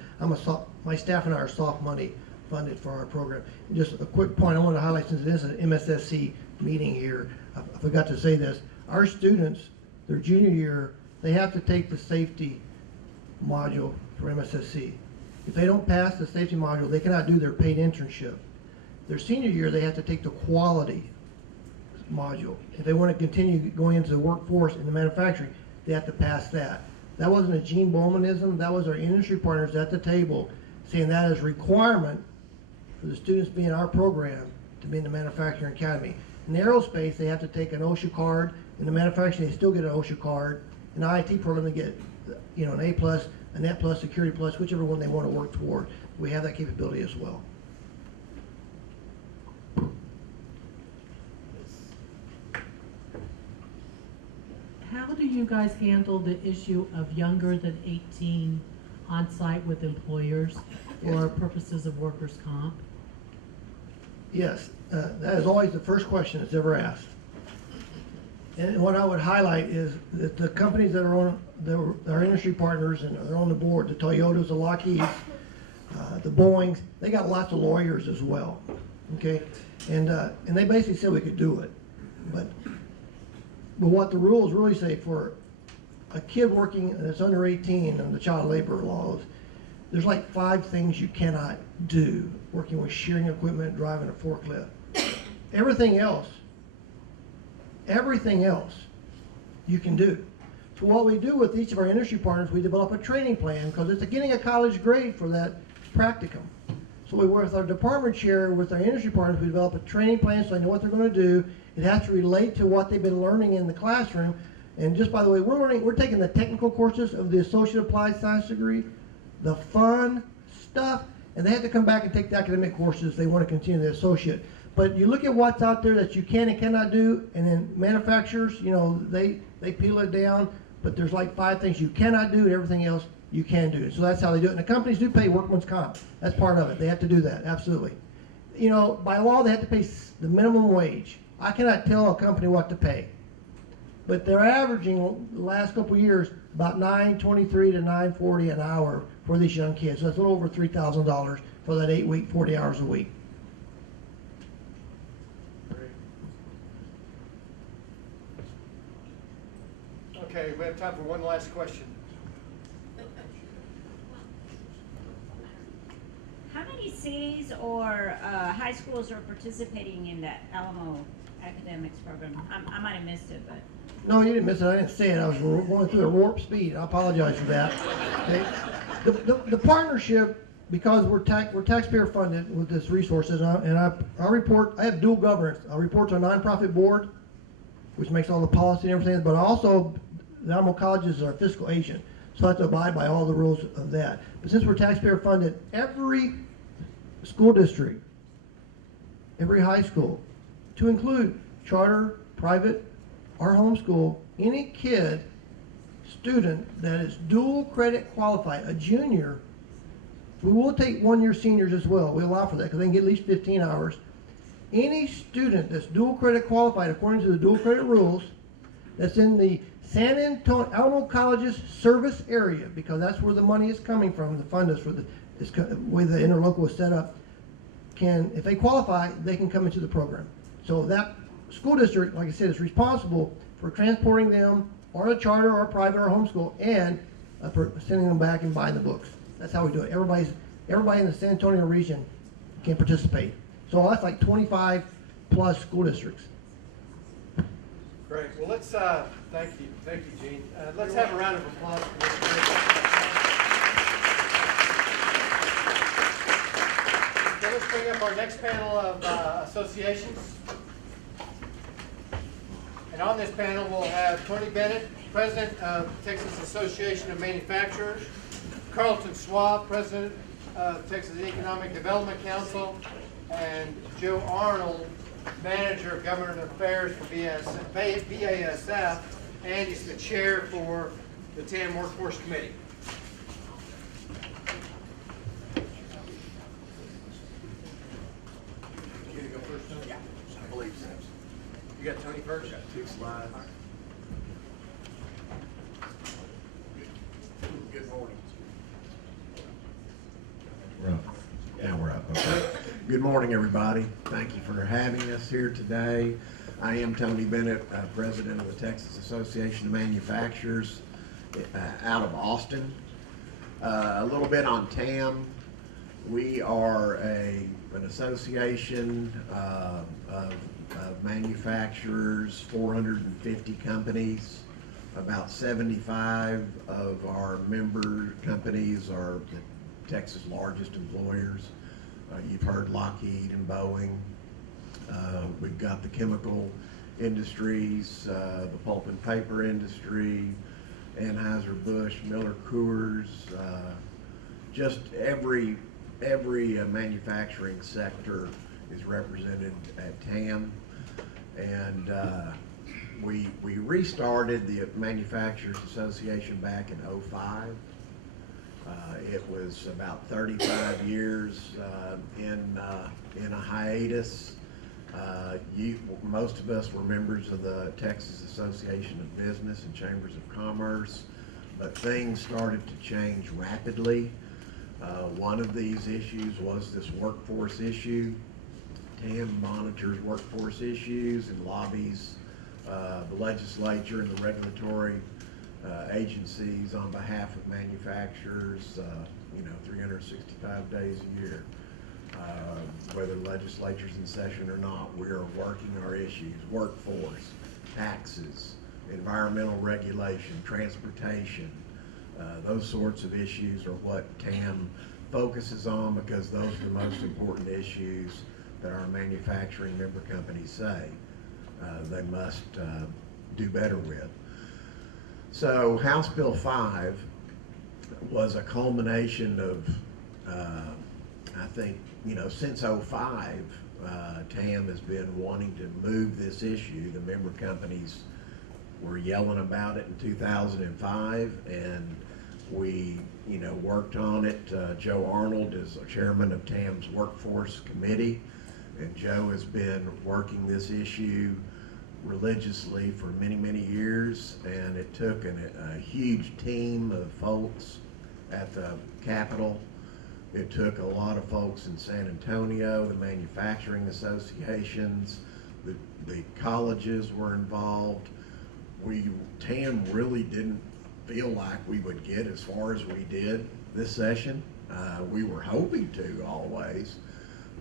My staff and I are soft money funded for our program. And just a quick point I want to highlight, since it is an MSSC meeting here, I forgot to say this. Our students, their junior year, they have to take the safety module for MSSC. If they don't pass the safety module, they cannot do their paid internship. Their senior year, they have to take the quality module. If they want to continue going into the workforce in the manufacturing, they have to pass that. That wasn't a Gene Bowmanism. That was our industry partners at the table saying that is a requirement for the students being in our program to be in the Manufacturing Academy. In the aerospace, they have to take an OSHA card. In the manufacturing, they still get an OSHA card. In the IT program, they get an A+, a Net+, Security+, whichever one they want to work toward. We have that capability as well. How do you guys handle the issue of younger than 18 on site with employers for purposes of workers' comp? Yes, that is always the first question that's ever asked. And what I would highlight is that the companies that are our industry partners and are on the board, the Toyotas, the Lockheeds, the Boeings, they got lots of lawyers as well. Okay, and they basically said we could do it, but what the rules really say for a kid working that's under 18 on the child labor laws, there's like 5 things you cannot do working with shearing equipment, driving a forklift. Everything else you can do. So what we do with each of our industry partners, we develop a training plan because it's getting a college grade for that practicum. So we work with our department chair, with our industry partners, we develop a training plan so they know what they're going to do. It has to relate to what they've been learning in the classroom. And just by the way, we're taking the technical courses of the Associate Applied Science degree, the fun stuff, and they have to come back and take the academic courses if they want to continue the associate. But you look at what's out there that you can and cannot do, and then manufacturers, you know, they peel it down, but there's like 5 things you cannot do and everything else you can do. So that's how they do it. And the companies do pay workman's comp. That's part of it. They have to do that, absolutely. You know, by law, they have to pay the minimum wage. I cannot tell a company what to pay. But they're averaging the last couple of years about $9.23 to $9.40 an hour for these young kids. So that's a little over $3,000 for that 8-week, 40 hours a week. Okay, we have time for one last question. How many cities or high schools are participating in that Alamo Academics program? I might have missed it, but. No, you didn't miss it. I didn't say it. I was going through a warp speed. I apologize for that. Okay? The partnership, because we're taxpayer funded with this resources, and I report. I have dual governance. I report to a nonprofit board, which makes all the policy and everything. But also, the Alamo Colleges is our fiscal agent, so I have to abide by all the rules of that. But since we're taxpayer funded, every school district, every high school, to include charter, private, or homeschool, any kid, student that is dual credit qualified, a junior, we will take 1-year seniors as well. We allow for that because they can get at least 15 hours. Any student that's dual credit qualified according to the dual credit rules, that's in the San Antonio Alamo College's service area, because that's where the money is coming from, the fund is for the way the interlocal is set up, if they qualify, they can come into the program. So that school district, like I said, is responsible for transporting them, or a charter, or a private, or homeschool, and for sending them back and buying the books. That's how we do it. Everybody in the San Antonio region can participate. So that's like 25 plus school districts. Great. Well, let's thank you, Gene. Let's have a round of applause for this. Okay, let's bring up our next panel of associations. And on this panel, we'll have Tony Bennett, President of Texas Association of Manufacturers, Carlton Schwab, President of Texas Economic Development Council, and Joe Arnold, Manager of Government Affairs for BASF, and he's the chair for the TAM Workforce Committee. You gonna go first, Tony? Yeah, I believe so. You got Tony first? Got 2 slides. Good morning. We're up. Yeah, we're up. Okay. Good morning, everybody. Thank you for having us here today. I am Tony Bennett, President of the Texas Association of Manufacturers out of Austin. A little bit on TAM. We are an association of manufacturers, 450 companies. About 75 of our member companies are the Texas' largest employers. You've heard Lockheed and Boeing. We've got the chemical industries, the pulp and paper industry, Anheuser-Busch, Miller Coors, just every manufacturing sector is represented at TAM. And we restarted the Manufacturers Association back in '05. It was about 35 years in a hiatus. Most of us were members of the Texas Association of Business and Chambers of Commerce, but things started to change rapidly. One of these issues was this workforce issue. TAM monitors workforce issues and lobbies the legislature and the regulatory agencies on behalf of manufacturers, 365 days a year. Whether the legislature's in session or not, we are working our issues: workforce, taxes, environmental regulation, transportation. Those sorts of issues are what TAM focuses on, because those are the most important issues that our manufacturing member companies say they must do better with. So House Bill 5 was a culmination of, I think, since '05, TAM has been wanting to move this issue. The member companies were yelling about it in 2005, and we, worked on it. Joe Arnold is chairman of TAM's workforce committee, and Joe has been working this issue religiously for many, many years, and it took a huge team of folks at the Capitol. It took a lot of folks in San Antonio, the manufacturing associations, the colleges were involved. TAM really didn't feel like we would get as far as we did this session. We were hoping to always,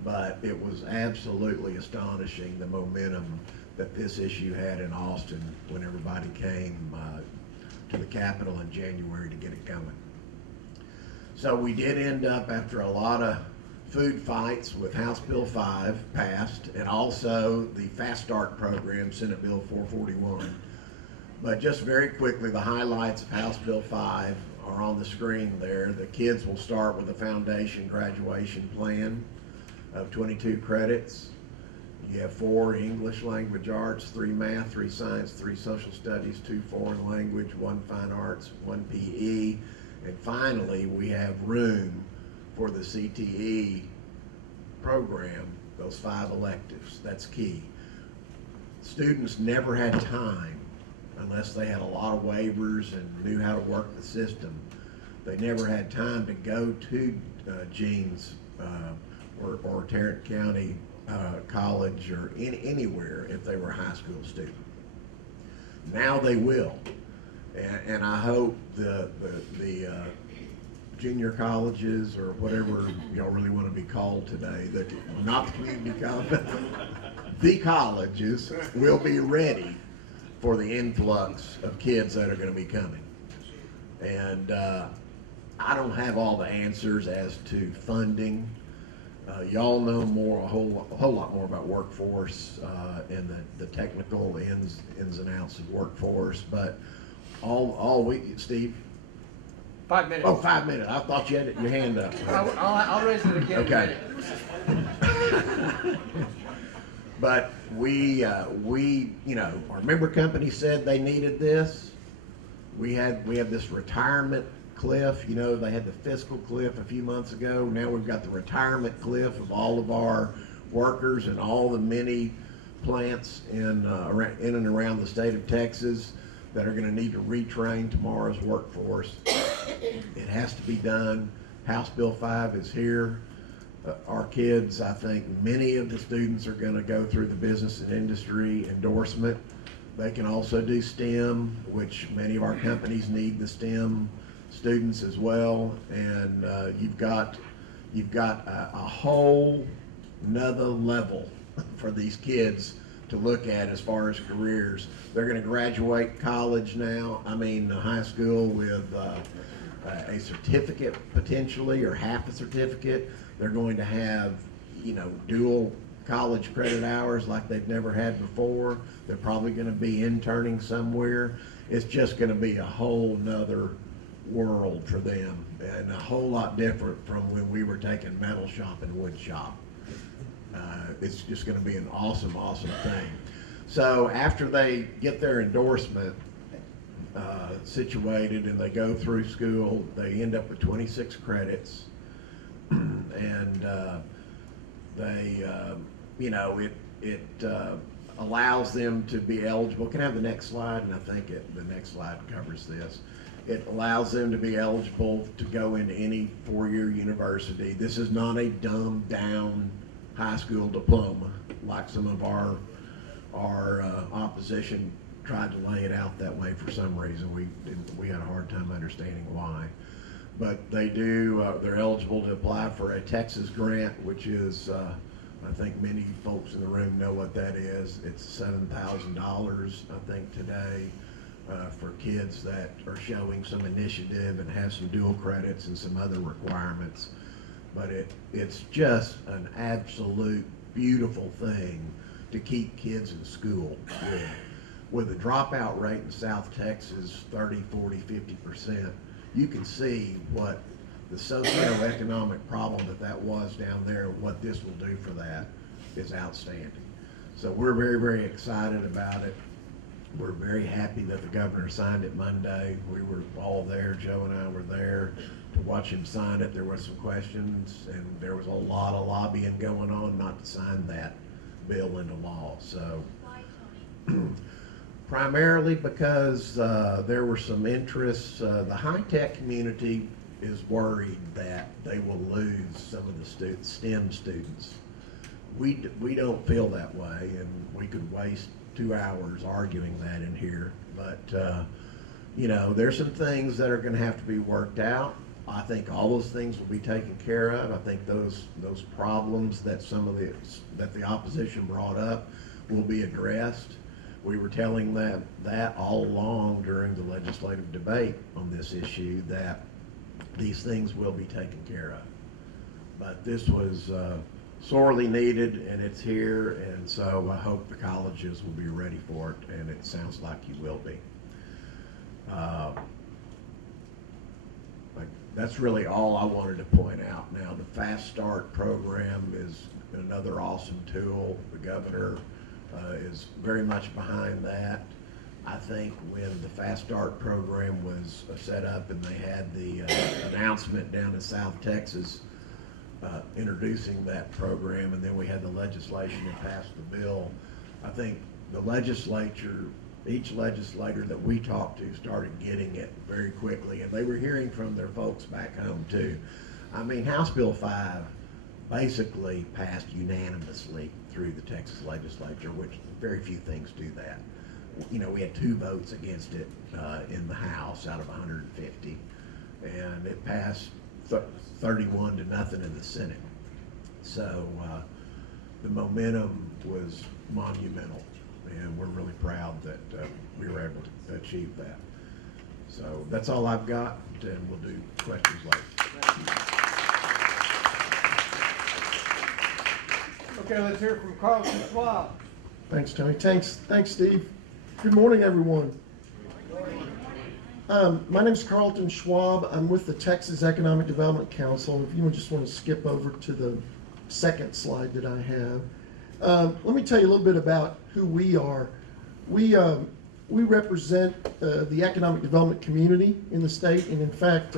but it was absolutely astonishing the momentum that this issue had in Austin when everybody came to the Capitol in January to get it going. So we did end up, after a lot of food fights, with House Bill 5 passed, and also the Fast Start program, Senate Bill 441. But just very quickly, the highlights of House Bill 5 are on the screen there. The kids will start with a foundation graduation plan of 22 credits. You have 4 English language arts, 3 math, 3 science, 3 social studies, 2 foreign language, 1 fine arts, 1 PE. And finally, we have room for the CTE program, those 5 electives. That's key. Students never had time, unless they had a lot of waivers and knew how to work the system. They never had time to go to Jeans or Tarrant County College or anywhere if they were a high school student. Now they will. And I hope the junior colleges, or whatever y'all really want to be called today, not the community college, the colleges will be ready for the influx of kids that are going to be coming. And I don't have all the answers as to funding. Y'all know a whole lot more about workforce and the technical ins and outs of workforce, but all we, Steve? 5 minutes. Oh, 5 minutes. I thought you had your hand up. I'll raise it again. Okay. But we, our member company said they needed this. We have this retirement cliff. They had the fiscal cliff a few months ago. Now we've got the retirement cliff of all of our workers and all the many plants in and around the state of Texas that are going to need to retrain tomorrow's workforce. It has to be done. House Bill 5 is here. Our kids, I think many of the students are going to go through the business and industry endorsement. They can also do STEM, which many of our companies need the STEM students as well. And you've got a whole nother level for these kids to look at as far as careers. They're going to graduate college now, high school, with a certificate potentially, or half a certificate. They're going to have, dual college credit hours like they've never had before. They're probably going to be interning somewhere. It's just going to be a whole nother world for them, and a whole lot different from when we were taking metal shop and wood shop. It's just going to be an awesome, awesome thing. So after they get their endorsement situated and they go through school, they end up with 26 credits, and it allows them to be eligible. Can I have the next slide? And I think the next slide covers this. It allows them to be eligible to go into any 4-year university. This is not a dumbed down high school diploma like some of our opposition tried to lay it out that way for some reason. We had a hard time understanding why. But they do, they're eligible to apply for a Texas grant, which is, I think many folks in the room know what that is. It's $7,000, I think, today for kids that are showing some initiative and have some dual credits and some other requirements. but it's just an absolute beautiful thing to keep kids in school with a dropout rate in South Texas, 30, 40, 50%. You can see what the socioeconomic problem that was down there, what this will do for that is outstanding. So we're very, very excited about it. We're very happy that the governor signed it Monday. We were all there, Joe and I were there to watch him sign it. There were some questions and there was a lot of lobbying going on not to sign that bill into law. So primarily because there were some interests. The high-tech community is worried that they will lose some of the STEM students. We don't feel that way, and we could waste 2 hours arguing that in here. But you know, there's some things that are going to have to be worked out. I think all those things will be taken care of. I think those problems that the opposition brought up will be addressed. We were telling that all along during the legislative debate on this issue, that these things will be taken care of. But this was sorely needed, and it's here, and so I hope the colleges will be ready for it, and it sounds like you will be. That's really all I wanted to point out. Now, the Fast Start program is another awesome tool. The governor is very much behind that. I think when the Fast Start program was set up and they had the announcement down in South Texas introducing that program, and then we had the legislation that passed the bill, I think the legislature, each legislator that we talked to started getting it very quickly, and they were hearing from their folks back home too. I mean, House Bill 5 basically passed unanimously through the Texas legislature, which very few things do that. You know, we had 2 votes against it in the House out of 150, and it passed 31 to nothing in the Senate. So the momentum was monumental, and we're really proud that we were able to achieve that. So that's all I've got, and we'll do questions later. Okay, let's hear from Carlton Schwab. Thanks, Tony. Thanks, Steve. Good morning, everyone. My name is Carlton Schwab. I'm with the Texas Economic Development Council. If you just want to skip over to the second slide that I have. Let me tell you a little bit about who we are. We represent the economic development community in the state, and in fact,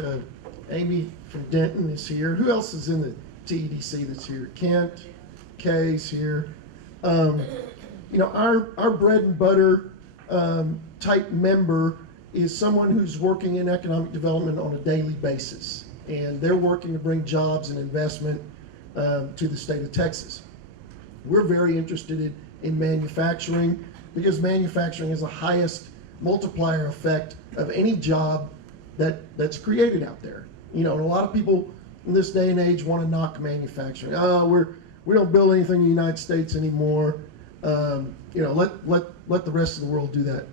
Amy from Denton is here. Who else is in the TEDC that's here? Kent, Kay's here. You know, our bread and butter type member is someone who's working in economic development on a daily basis, and they're working to bring jobs and investment to the state of Texas. We're very interested in manufacturing, because manufacturing is the highest multiplier effect of any job that's created out there. You know, and a lot of people in this day and age want to knock manufacturing. Oh, we don't build anything in the United States anymore. You know, let the rest of the world do that.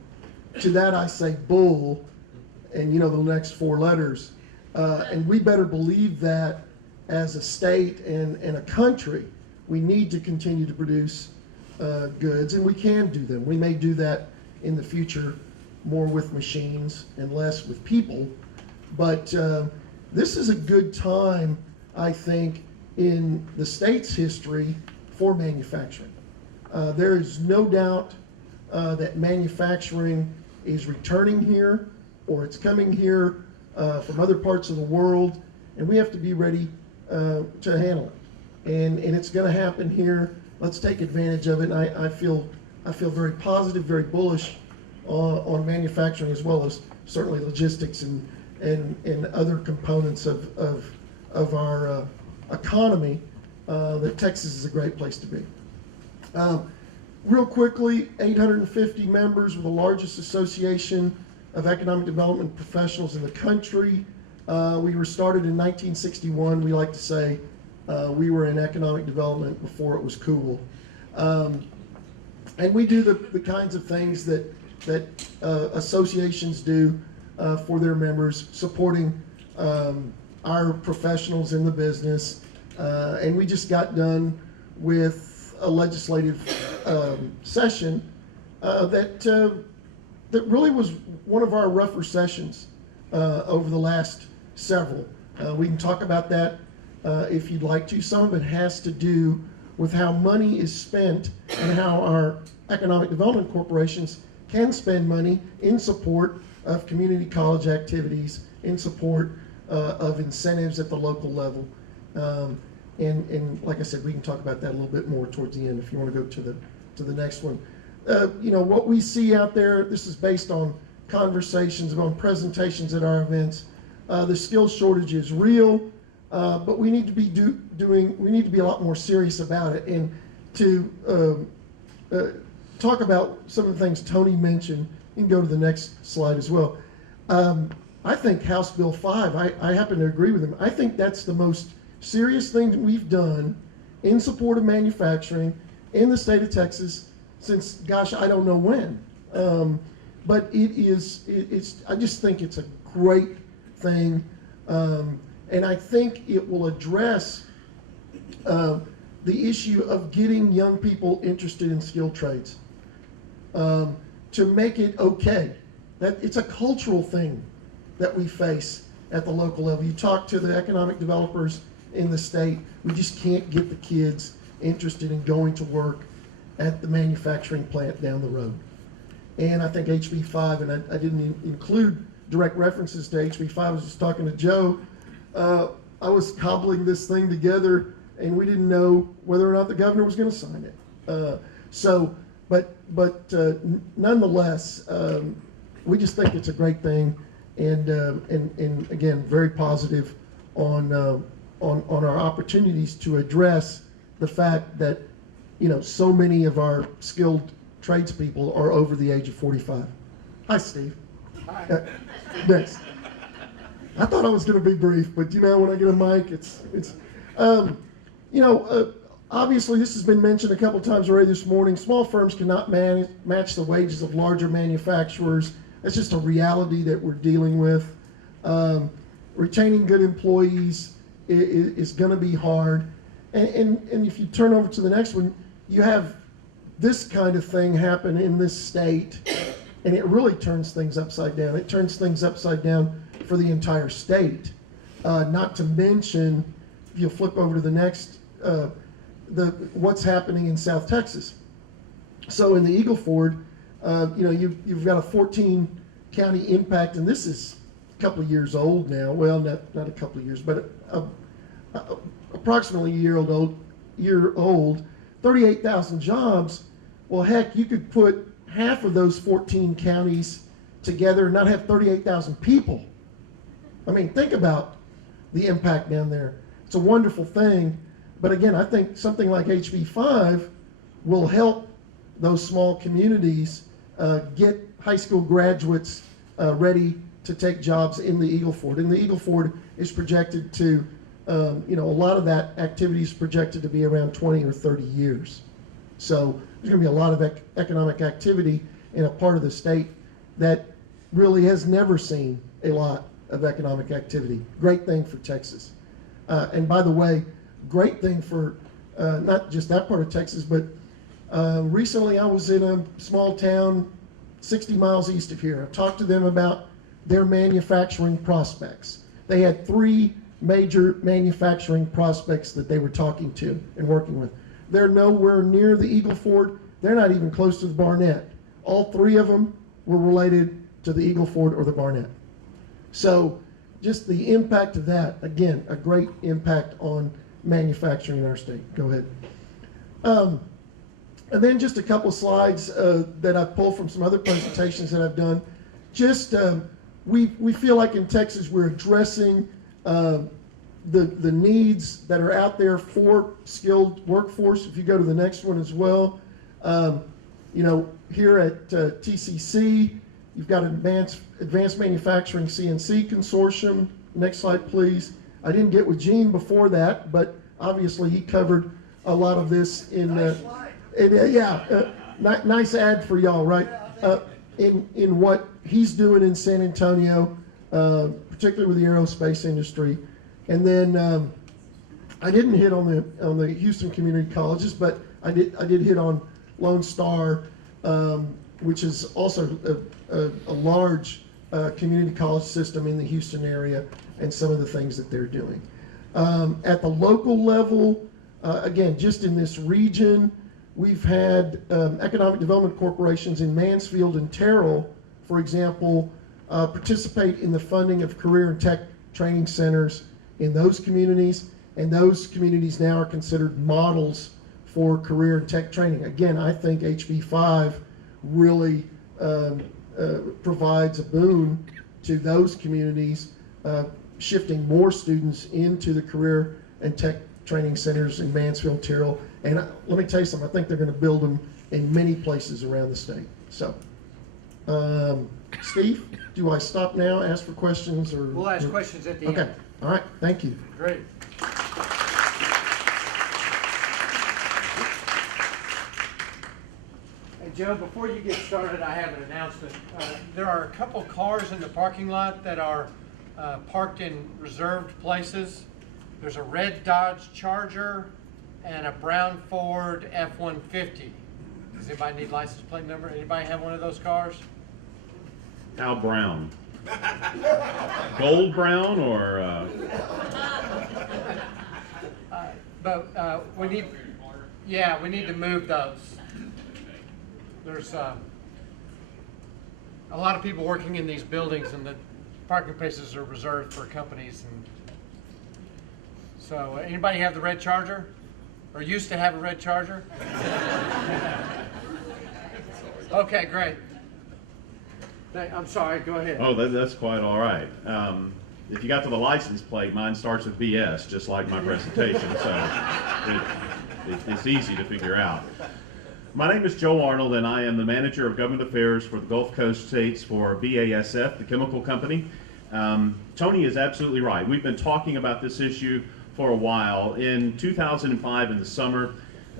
To that I say bull, and you know the next 4 letters. And we better believe that as a state and a country, we need to continue to produce goods, and we can do them. We may do that in the future more with machines and less with people. But this is a good time, I think, in the state's history for manufacturing. There is no doubt that manufacturing is returning here, or it's coming here from other parts of the world, and we have to be ready to handle it. And it's going to happen here. Let's take advantage of it. And I feel very positive, very bullish on manufacturing, as well as certainly logistics and other components of our economy. That Texas is a great place to be. Real quickly, 850 members. We're the largest association of economic development professionals in the country. We were started in 1961. We like to say we were in economic development before it was cool. And we do the kinds of things that associations do for their members, supporting our professionals in the business, And we just got done with a legislative session that really was one of our rougher sessions over the last several. We can talk about that if you'd like to. Some of it has to do with how money is spent and how our economic development corporations can spend money in support of community college activities, in support of incentives at the local level. And like I said, we can talk about that a little bit more towards the end if you want to go to the next one. What we see out there, this is based on conversations, on presentations at our events. The skills shortage is real, but we need to be we need to be a lot more serious about it. And to talk about some of the things Tony mentioned, you can go to the next slide as well. I think House Bill 5, I happen to agree with him. I think that's the most serious thing that we've done in support of manufacturing in the state of Texas since, gosh, I don't know when. But I just think it's a great thing. And I think it will address the issue of getting young people interested in skilled trades. To make it okay. That it's a cultural thing that we face at the local level. You talk to the economic developers in the state, we just can't get the kids interested in going to work at the manufacturing plant down the road. And I think HB 5, and I didn't include direct references to HB 5, I was just talking to Joe. I was cobbling this thing together and we didn't know whether or not the governor was going to sign it. But nonetheless, we just think it's a great thing, and again, very positive on our opportunities to address the fact that so many of our skilled tradespeople are over the age of 45. Hi, Steve. Hi. Next. I thought I was going to be brief, but when I get a mic, it's obviously, this has been mentioned a couple times already this morning. Small firms cannot match the wages of larger manufacturers. That's just a reality that we're dealing with. Retaining good employees is going to be hard. And if you turn over to the next one, you have this kind of thing happen in this state, and it really turns things upside down. It turns things upside down for the entire state. Not to mention, if you flip over to the next, what's happening in South Texas. So in the Eagle Ford, you've got a 14 county impact, and this is a couple of years old now. Well, not a couple of years, but approximately a year old. 38,000 jobs. Well, heck, you could put half of those 14 counties together and not have 38,000 people. I mean, think about the impact down there. It's a wonderful thing. But again, I think something like HB 5 will help those small communities get high school graduates ready to take jobs in the Eagle Ford. And the Eagle Ford is projected to, a lot of that activity is projected to be around 20 or 30 years. So there's going to be a lot of economic activity in a part of the state that really has never seen a lot of economic activity. Great thing for Texas. And by the way, great thing for not just that part of Texas, but recently I was in a small town 60 miles east of here. I talked to them about their manufacturing prospects. They had 3 major manufacturing prospects that they were talking to and working with. They're nowhere near the Eagle Ford. They're not even close to the Barnett. All 3 of them were related to the Eagle Ford or the Barnett. So just the impact of that, again, a great impact on manufacturing in our state. Go ahead. And then just a couple of slides that I've pulled from some other presentations that I've done. Just we feel like in Texas we're addressing the needs that are out there for skilled workforce. If you go to the next one as well, here at TCC, you've got Advanced Manufacturing CNC Consortium. Next slide, please. I didn't get with Gene before that, but obviously he covered a lot of this in. Nice ad for y'all, right? In what he's doing in San Antonio, particularly with the aerospace industry. And then I didn't hit on the Houston community colleges, but I did hit on Lone Star, which is also a large community college system in the Houston area, and some of the things that they're doing. At the local level, again, just in this region, we've had economic development corporations in Mansfield and Terrell, for example, participate in the funding of career and tech training centers in those communities, and those communities now are considered models for career and tech training. Again, I think HB 5 really provides a boon to those communities, shifting more students into the career and tech training centers in Mansfield, Terrell, and let me tell you something, I think they're going to build them in many places around the state. So, Steve, do I stop now, ask for questions, or? We'll ask questions at the end. Okay, all right, thank you. Great. Hey, Joe, before you get started, I have an announcement. There are a couple cars in the parking lot that are parked in reserved places. There's a red Dodge Charger and a brown Ford F-150. Does anybody need license plate number? Anybody have one of those cars? How brown? Gold brown or? We need, yeah, we need to move those. There's a lot of people working in these buildings, and the parking places are reserved for companies. And so, anybody have the red Charger, or used to have a red Charger? Okay, great. I'm sorry, go ahead. Oh, that's quite all right. If you got to the license plate, mine starts with BS, just like my presentation, so it's easy to figure out. My name is Joe Arnold, and I am the Manager of Government Affairs for the Gulf Coast states for BASF, the chemical company. Tony is absolutely right. We've been talking about this issue for a while. In 2005, in the summer,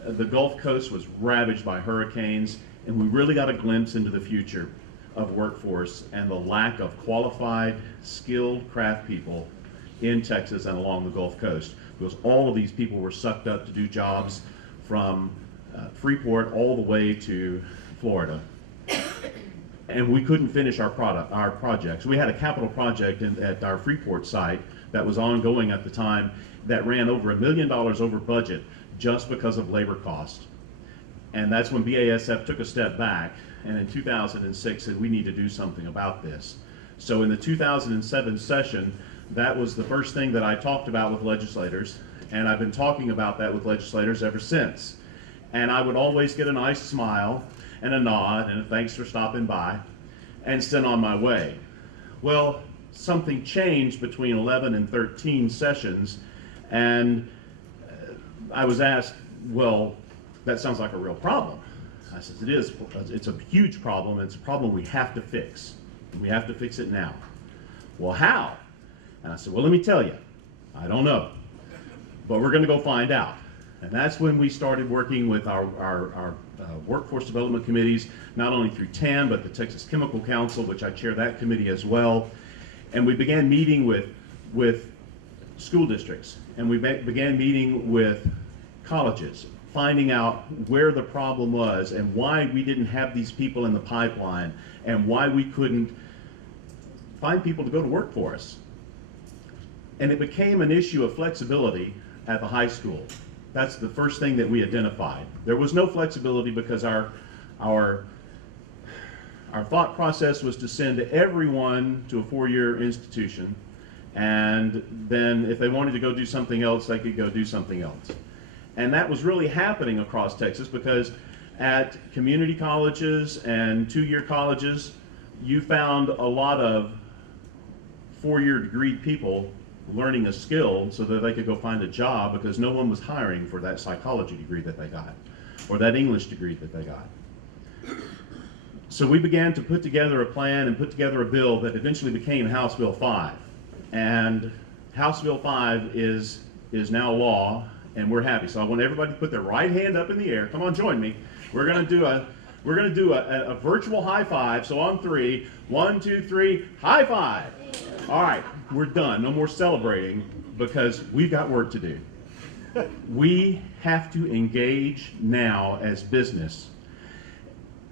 the Gulf Coast was ravaged by hurricanes, and we really got a glimpse into the future of workforce and the lack of qualified, skilled craft people in Texas and along the Gulf Coast, because all of these people were sucked up to do jobs from Freeport all the way to Florida. And we couldn't finish our projects. We had a capital project at our Freeport site that was ongoing at the time that ran over $1 million over budget just because of labor cost. And that's when BASF took a step back, and in 2006 said we need to do something about this. So in the 2007 session, that was the first thing that I talked about with legislators, and I've been talking about that with legislators ever since. And I would always get a nice smile and a nod and a thanks for stopping by, and sent on my way. Well, something changed between 11 and 13 sessions, and I was asked, well, that sounds like a real problem. I said, it is. It's a huge problem. It's a problem we have to fix. And we have to fix it now. Well, how? And I said, well, let me tell you. I don't know. But we're going to go find out. And that's when we started working with our workforce development committees, not only through TAM, but the Texas Chemical Council, which I chair that committee as well. And we began meeting with school districts. And we began meeting with colleges, finding out where the problem was and why we didn't have these people in the pipeline and why we couldn't find people to go to work for us. And it became an issue of flexibility at the high school. That's the first thing that we identified. There was no flexibility because our thought process was to send everyone to a four-year institution, and then if they wanted to go do something else, they could go do something else. And that was really happening across Texas, because at community colleges and two-year colleges, you found a lot of four-year degree people learning a skill so that they could go find a job, because no one was hiring for that psychology degree that they got or that English degree that they got. So we began to put together a plan and put together a bill that eventually became House Bill 5. And House Bill 5 is now law, and we're happy. So I want everybody to put their right hand up in the air. Come on, join me. We're going to do a virtual high five. So on three, 1, 2, 3, high five. All right, we're done. No more celebrating, because we've got work to do. We have to engage now as business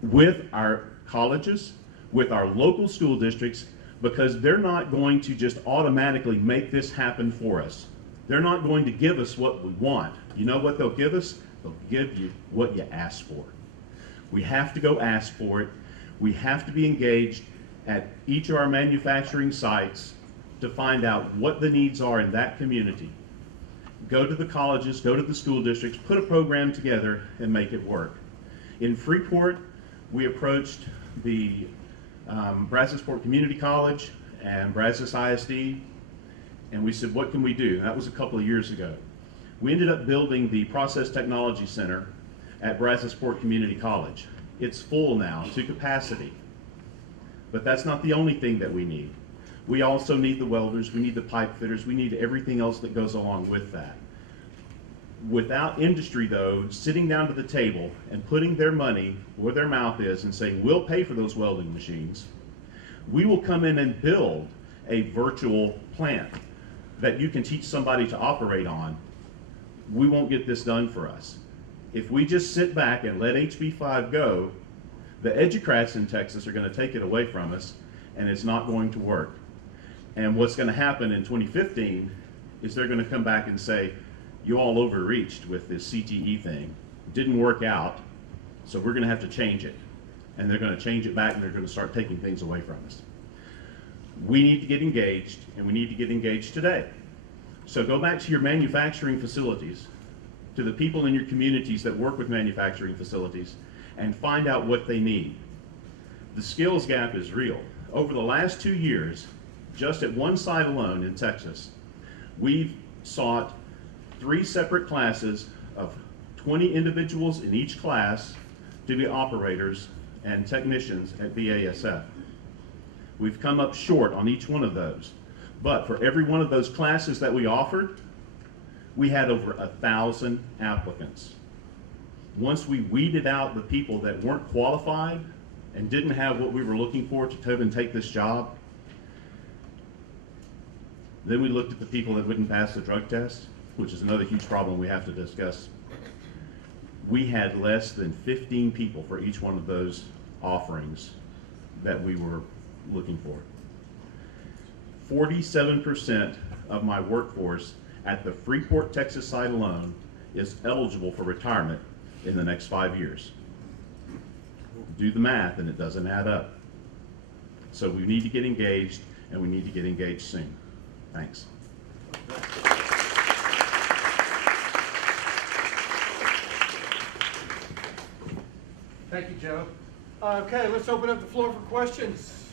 with our colleges, with our local school districts, because they're not going to just automatically make this happen for us. They're not going to give us what we want. You know what they'll give us? They'll give you what you ask for. We have to go ask for it. We have to be engaged at each of our manufacturing sites to find out what the needs are in that community. Go to the colleges, go to the school districts, put a program together and make it work. In Freeport, we approached the Brazosport Community College and Brazos ISD, and we said, what can we do? That was a couple of years ago. We ended up building the Process Technology Center at Brazosport Community College. It's full now to capacity, but that's not the only thing that we need. We also need the welders, we need the pipe fitters, we need everything else that goes along with that. Without industry, though, sitting down to the table and putting their money where their mouth is and saying, we'll pay for those welding machines, we will come in and build a virtual plant that you can teach somebody to operate on. We won't get this done for us. If we just sit back and let HB5 go, the educrats in Texas are going to take it away from us, and it's not going to work. And what's going to happen in 2015 is they're going to come back and say, you all overreached with this CTE thing. It didn't work out, so we're going to have to change it. And they're going to change it back, and they're going to start taking things away from us. We need to get engaged, and we need to get engaged today. So go back to your manufacturing facilities, to the people in your communities that work with manufacturing facilities, and find out what they need. The skills gap is real. Over the last 2 years, just at one site alone in Texas, we've sought 3 separate classes of 20 individuals in each class to be operators and technicians at BASF. We've come up short on each one of those, but for every one of those classes that we offered, we had over 1,000 applicants. Once we weeded out the people that weren't qualified and didn't have what we were looking for to come and take this job, then we looked at the people that wouldn't pass the drug test, which is another huge problem we have to discuss. We had less than 15 people for each one of those offerings that we were looking for. 47% of my workforce at the Freeport, Texas site alone is eligible for retirement in the next 5 years. Do the math and it doesn't add up. So we need to get engaged, and we need to get engaged soon. Thanks. Thank you, Joe. Okay, let's open up the floor for questions.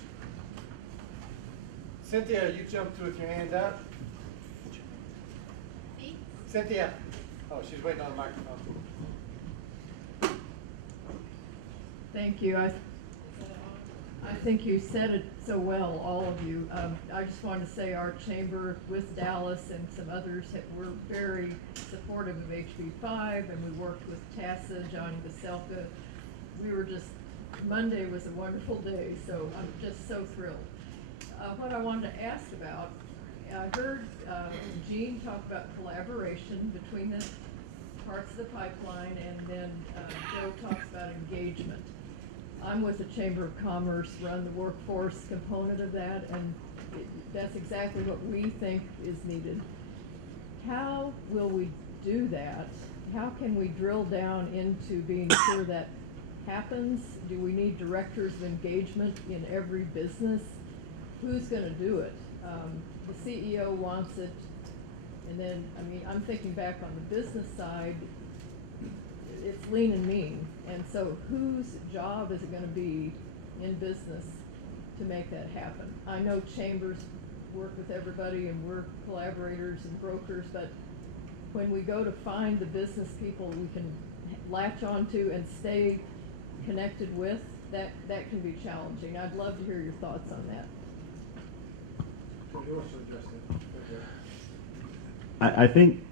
Cynthia, you jumped with your hand up. Me? Cynthia. Oh, she's waiting on the microphone. Thank you. I think you said it so well, all of you. I just wanted to say our chamber with Dallas and some others were very supportive of HB5, and we worked with TASA, Johnny Vaselka. We were just, Monday was a wonderful day, so I'm just so thrilled. What I wanted to ask about, I heard Gene talk about collaboration between the parts of the pipeline, and then Joe talks about engagement. I'm with the Chamber of Commerce, run the workforce component of that, and that's exactly what we think is needed. How will we do that? How can we drill down into being sure that happens? Do we need directors of engagement in every business? Who's going to do it? The CEO wants it, and then, I mean, I'm thinking back on the business side, it's lean and mean. And so whose job is it going to be in business to make that happen? I know chambers work with everybody and we're collaborators and brokers, but when we go to find the business people we can latch onto and stay connected with, that can be challenging. I'd love to hear your thoughts on that. I think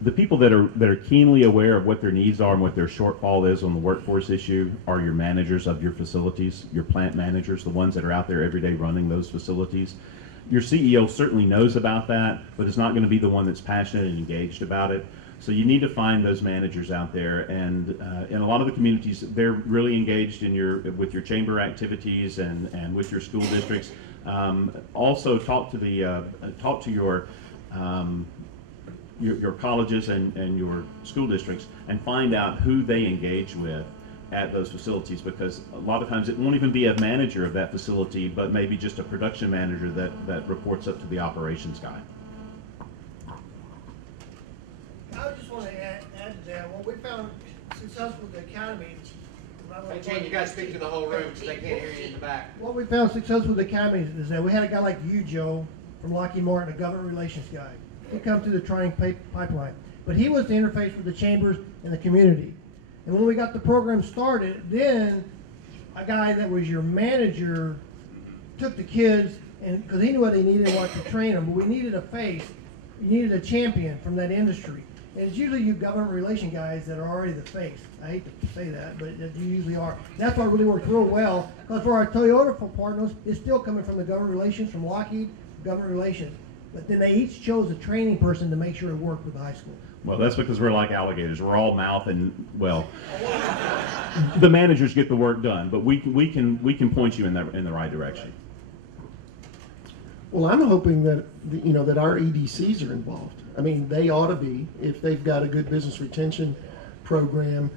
the people that are keenly aware of what their needs are and what their shortfall is on the workforce issue are your managers of your facilities, your plant managers, the ones that are out there every day running those facilities. Your CEO certainly knows about that, but is not going to be the one that's passionate and engaged about it. So you need to find those managers out there, and in a lot of the communities, they're really engaged in with your chamber activities and with your school districts. Also talk to your colleges and your school districts and find out who they engage with at those facilities, because a lot of times it won't even be a manager of that facility, but maybe just a production manager that reports up to the operations guy. I just want to add to that, what we found successful with the academy. Hey, Gene, you gotta speak to the whole room, because they can't hear you in the back. What we found successful with the academy is that we had a guy like you, Joe, from Lockheed Martin, a government relations guy. He come through the training pipeline, but he was the interface with the chambers and the community. And when we got the program started, then a guy that was your manager took the kids, and because he knew what they needed and wanted to train them, but we needed a face, we needed a champion from that industry. And it's usually you government relation guys that are already the face. I hate to say that, but you usually are. That's why it really works real well, because for our Toyota partners, it's still coming from the government relations, from Lockheed, government relations. But then they each chose a training person to make sure it worked with the high school. Well, that's because we're like alligators. We're all mouth and, well, the managers get the work done, but we can point you in the right direction. Well, I'm hoping that, that our EDCs are involved. I mean, they ought to be. If they've got a good business retention program,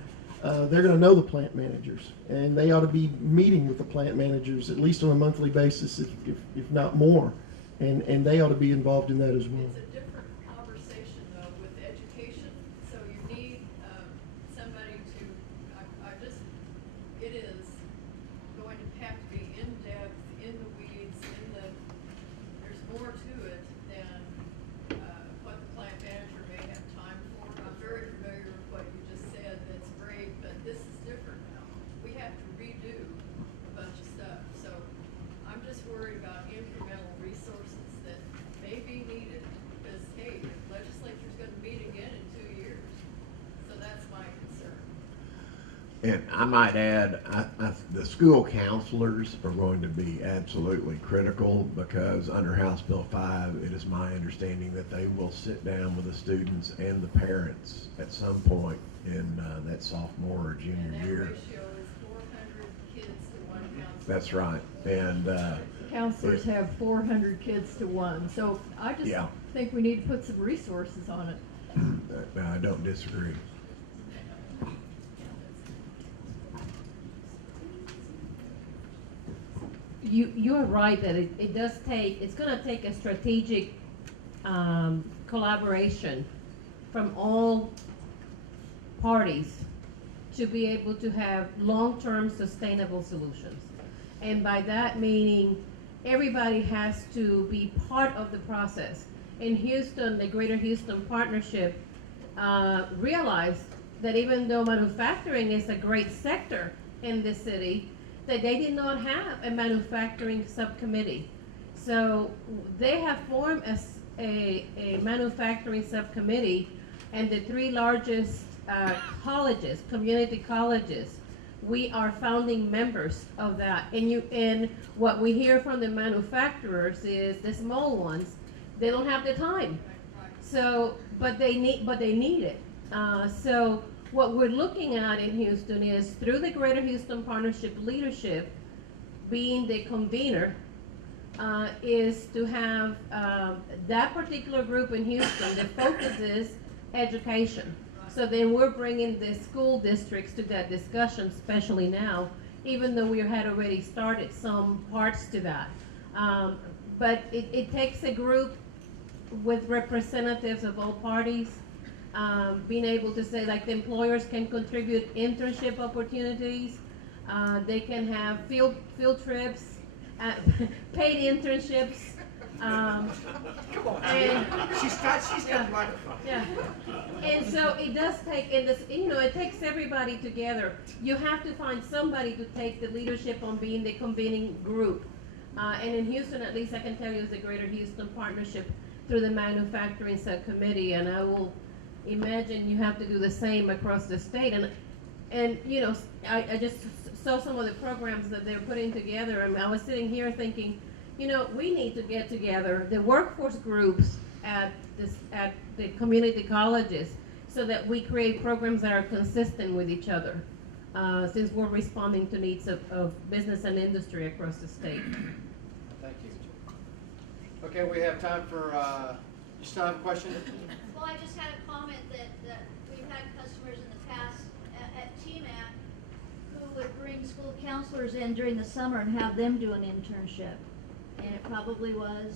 they're going to know the plant managers, and they ought to be meeting with the plant managers at least on a monthly basis, if not more, and they ought to be involved in that as well. It's a different conversation though with education, so you need somebody to, it is going to have to be in depth, in the weeds, there's more to it than what the plant manager may have time for. I'm very familiar with what you just said, that's great, but this is different now. We have to redo a bunch of stuff, so I'm just worried about incremental resources that may be needed, because hey, the legislature's gonna meet again in 2 years, so that's my concern. And I might add, the school counselors are going to be absolutely critical, because under House Bill 5, it is my understanding that they will sit down with the students and the parents at some point in that sophomore or junior And that year. ratio is 400 kids to 1 counselor. That's right. And Counselors have 400 kids to 1, so I just Yeah. think we need to put some resources on it. I don't disagree. You are right that it's going to take a strategic collaboration from all parties to be able to have long-term sustainable solutions. And by that meaning, everybody has to be part of the process. In Houston, the Greater Houston Partnership realized that even though manufacturing is a great sector in the city, that they did not have a manufacturing subcommittee. So they have formed a manufacturing subcommittee, and the 3 largest colleges, community colleges, we are founding members of that. And what we hear from the manufacturers is the small ones, they don't have the time. So, but they need it. So what we're looking at in Houston is, through the Greater Houston Partnership leadership, being the convener, is to have that particular group in Houston. The focus is education. So then we're bringing the school districts to that discussion, especially now, even though we had already started some parts to that. But it takes a group with representatives of all parties, being able to say, like, the employers can contribute internship opportunities, they can have field trips, paid internships. Come on, she's got the microphone. Yeah, and so it does take, and this, it takes everybody together. You have to find somebody to take the leadership on being the convening group. And in Houston, at least I can tell you, is the Greater Houston Partnership through the Manufacturing Subcommittee, and I will imagine you have to do the same across the state. And I just saw some of the programs that they're putting together, and I was sitting here thinking, you know, we need to get together, the workforce groups at the community colleges, so that we create programs that are consistent with each other, since we're responding to needs of business and industry across the state. Thank you. Okay, we have time for, you still have a question? Well, I just had a comment that we've had customers in the past at TMAC who would bring school counselors in during the summer and have them do an internship. And it probably was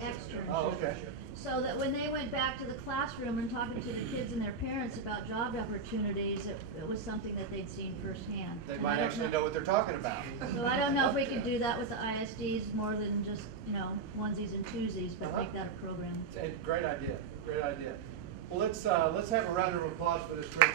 externships. Oh, okay. So that when they went back to the classroom and talking to the kids and their parents about job opportunities, it was something that they'd seen firsthand. They And might I don't actually know what they're talking about. So I don't know if we could do that with the ISDs more than just, you know, onesies and twosies, but make that a program. Great idea, great idea. Well, let's have a round of applause for this great.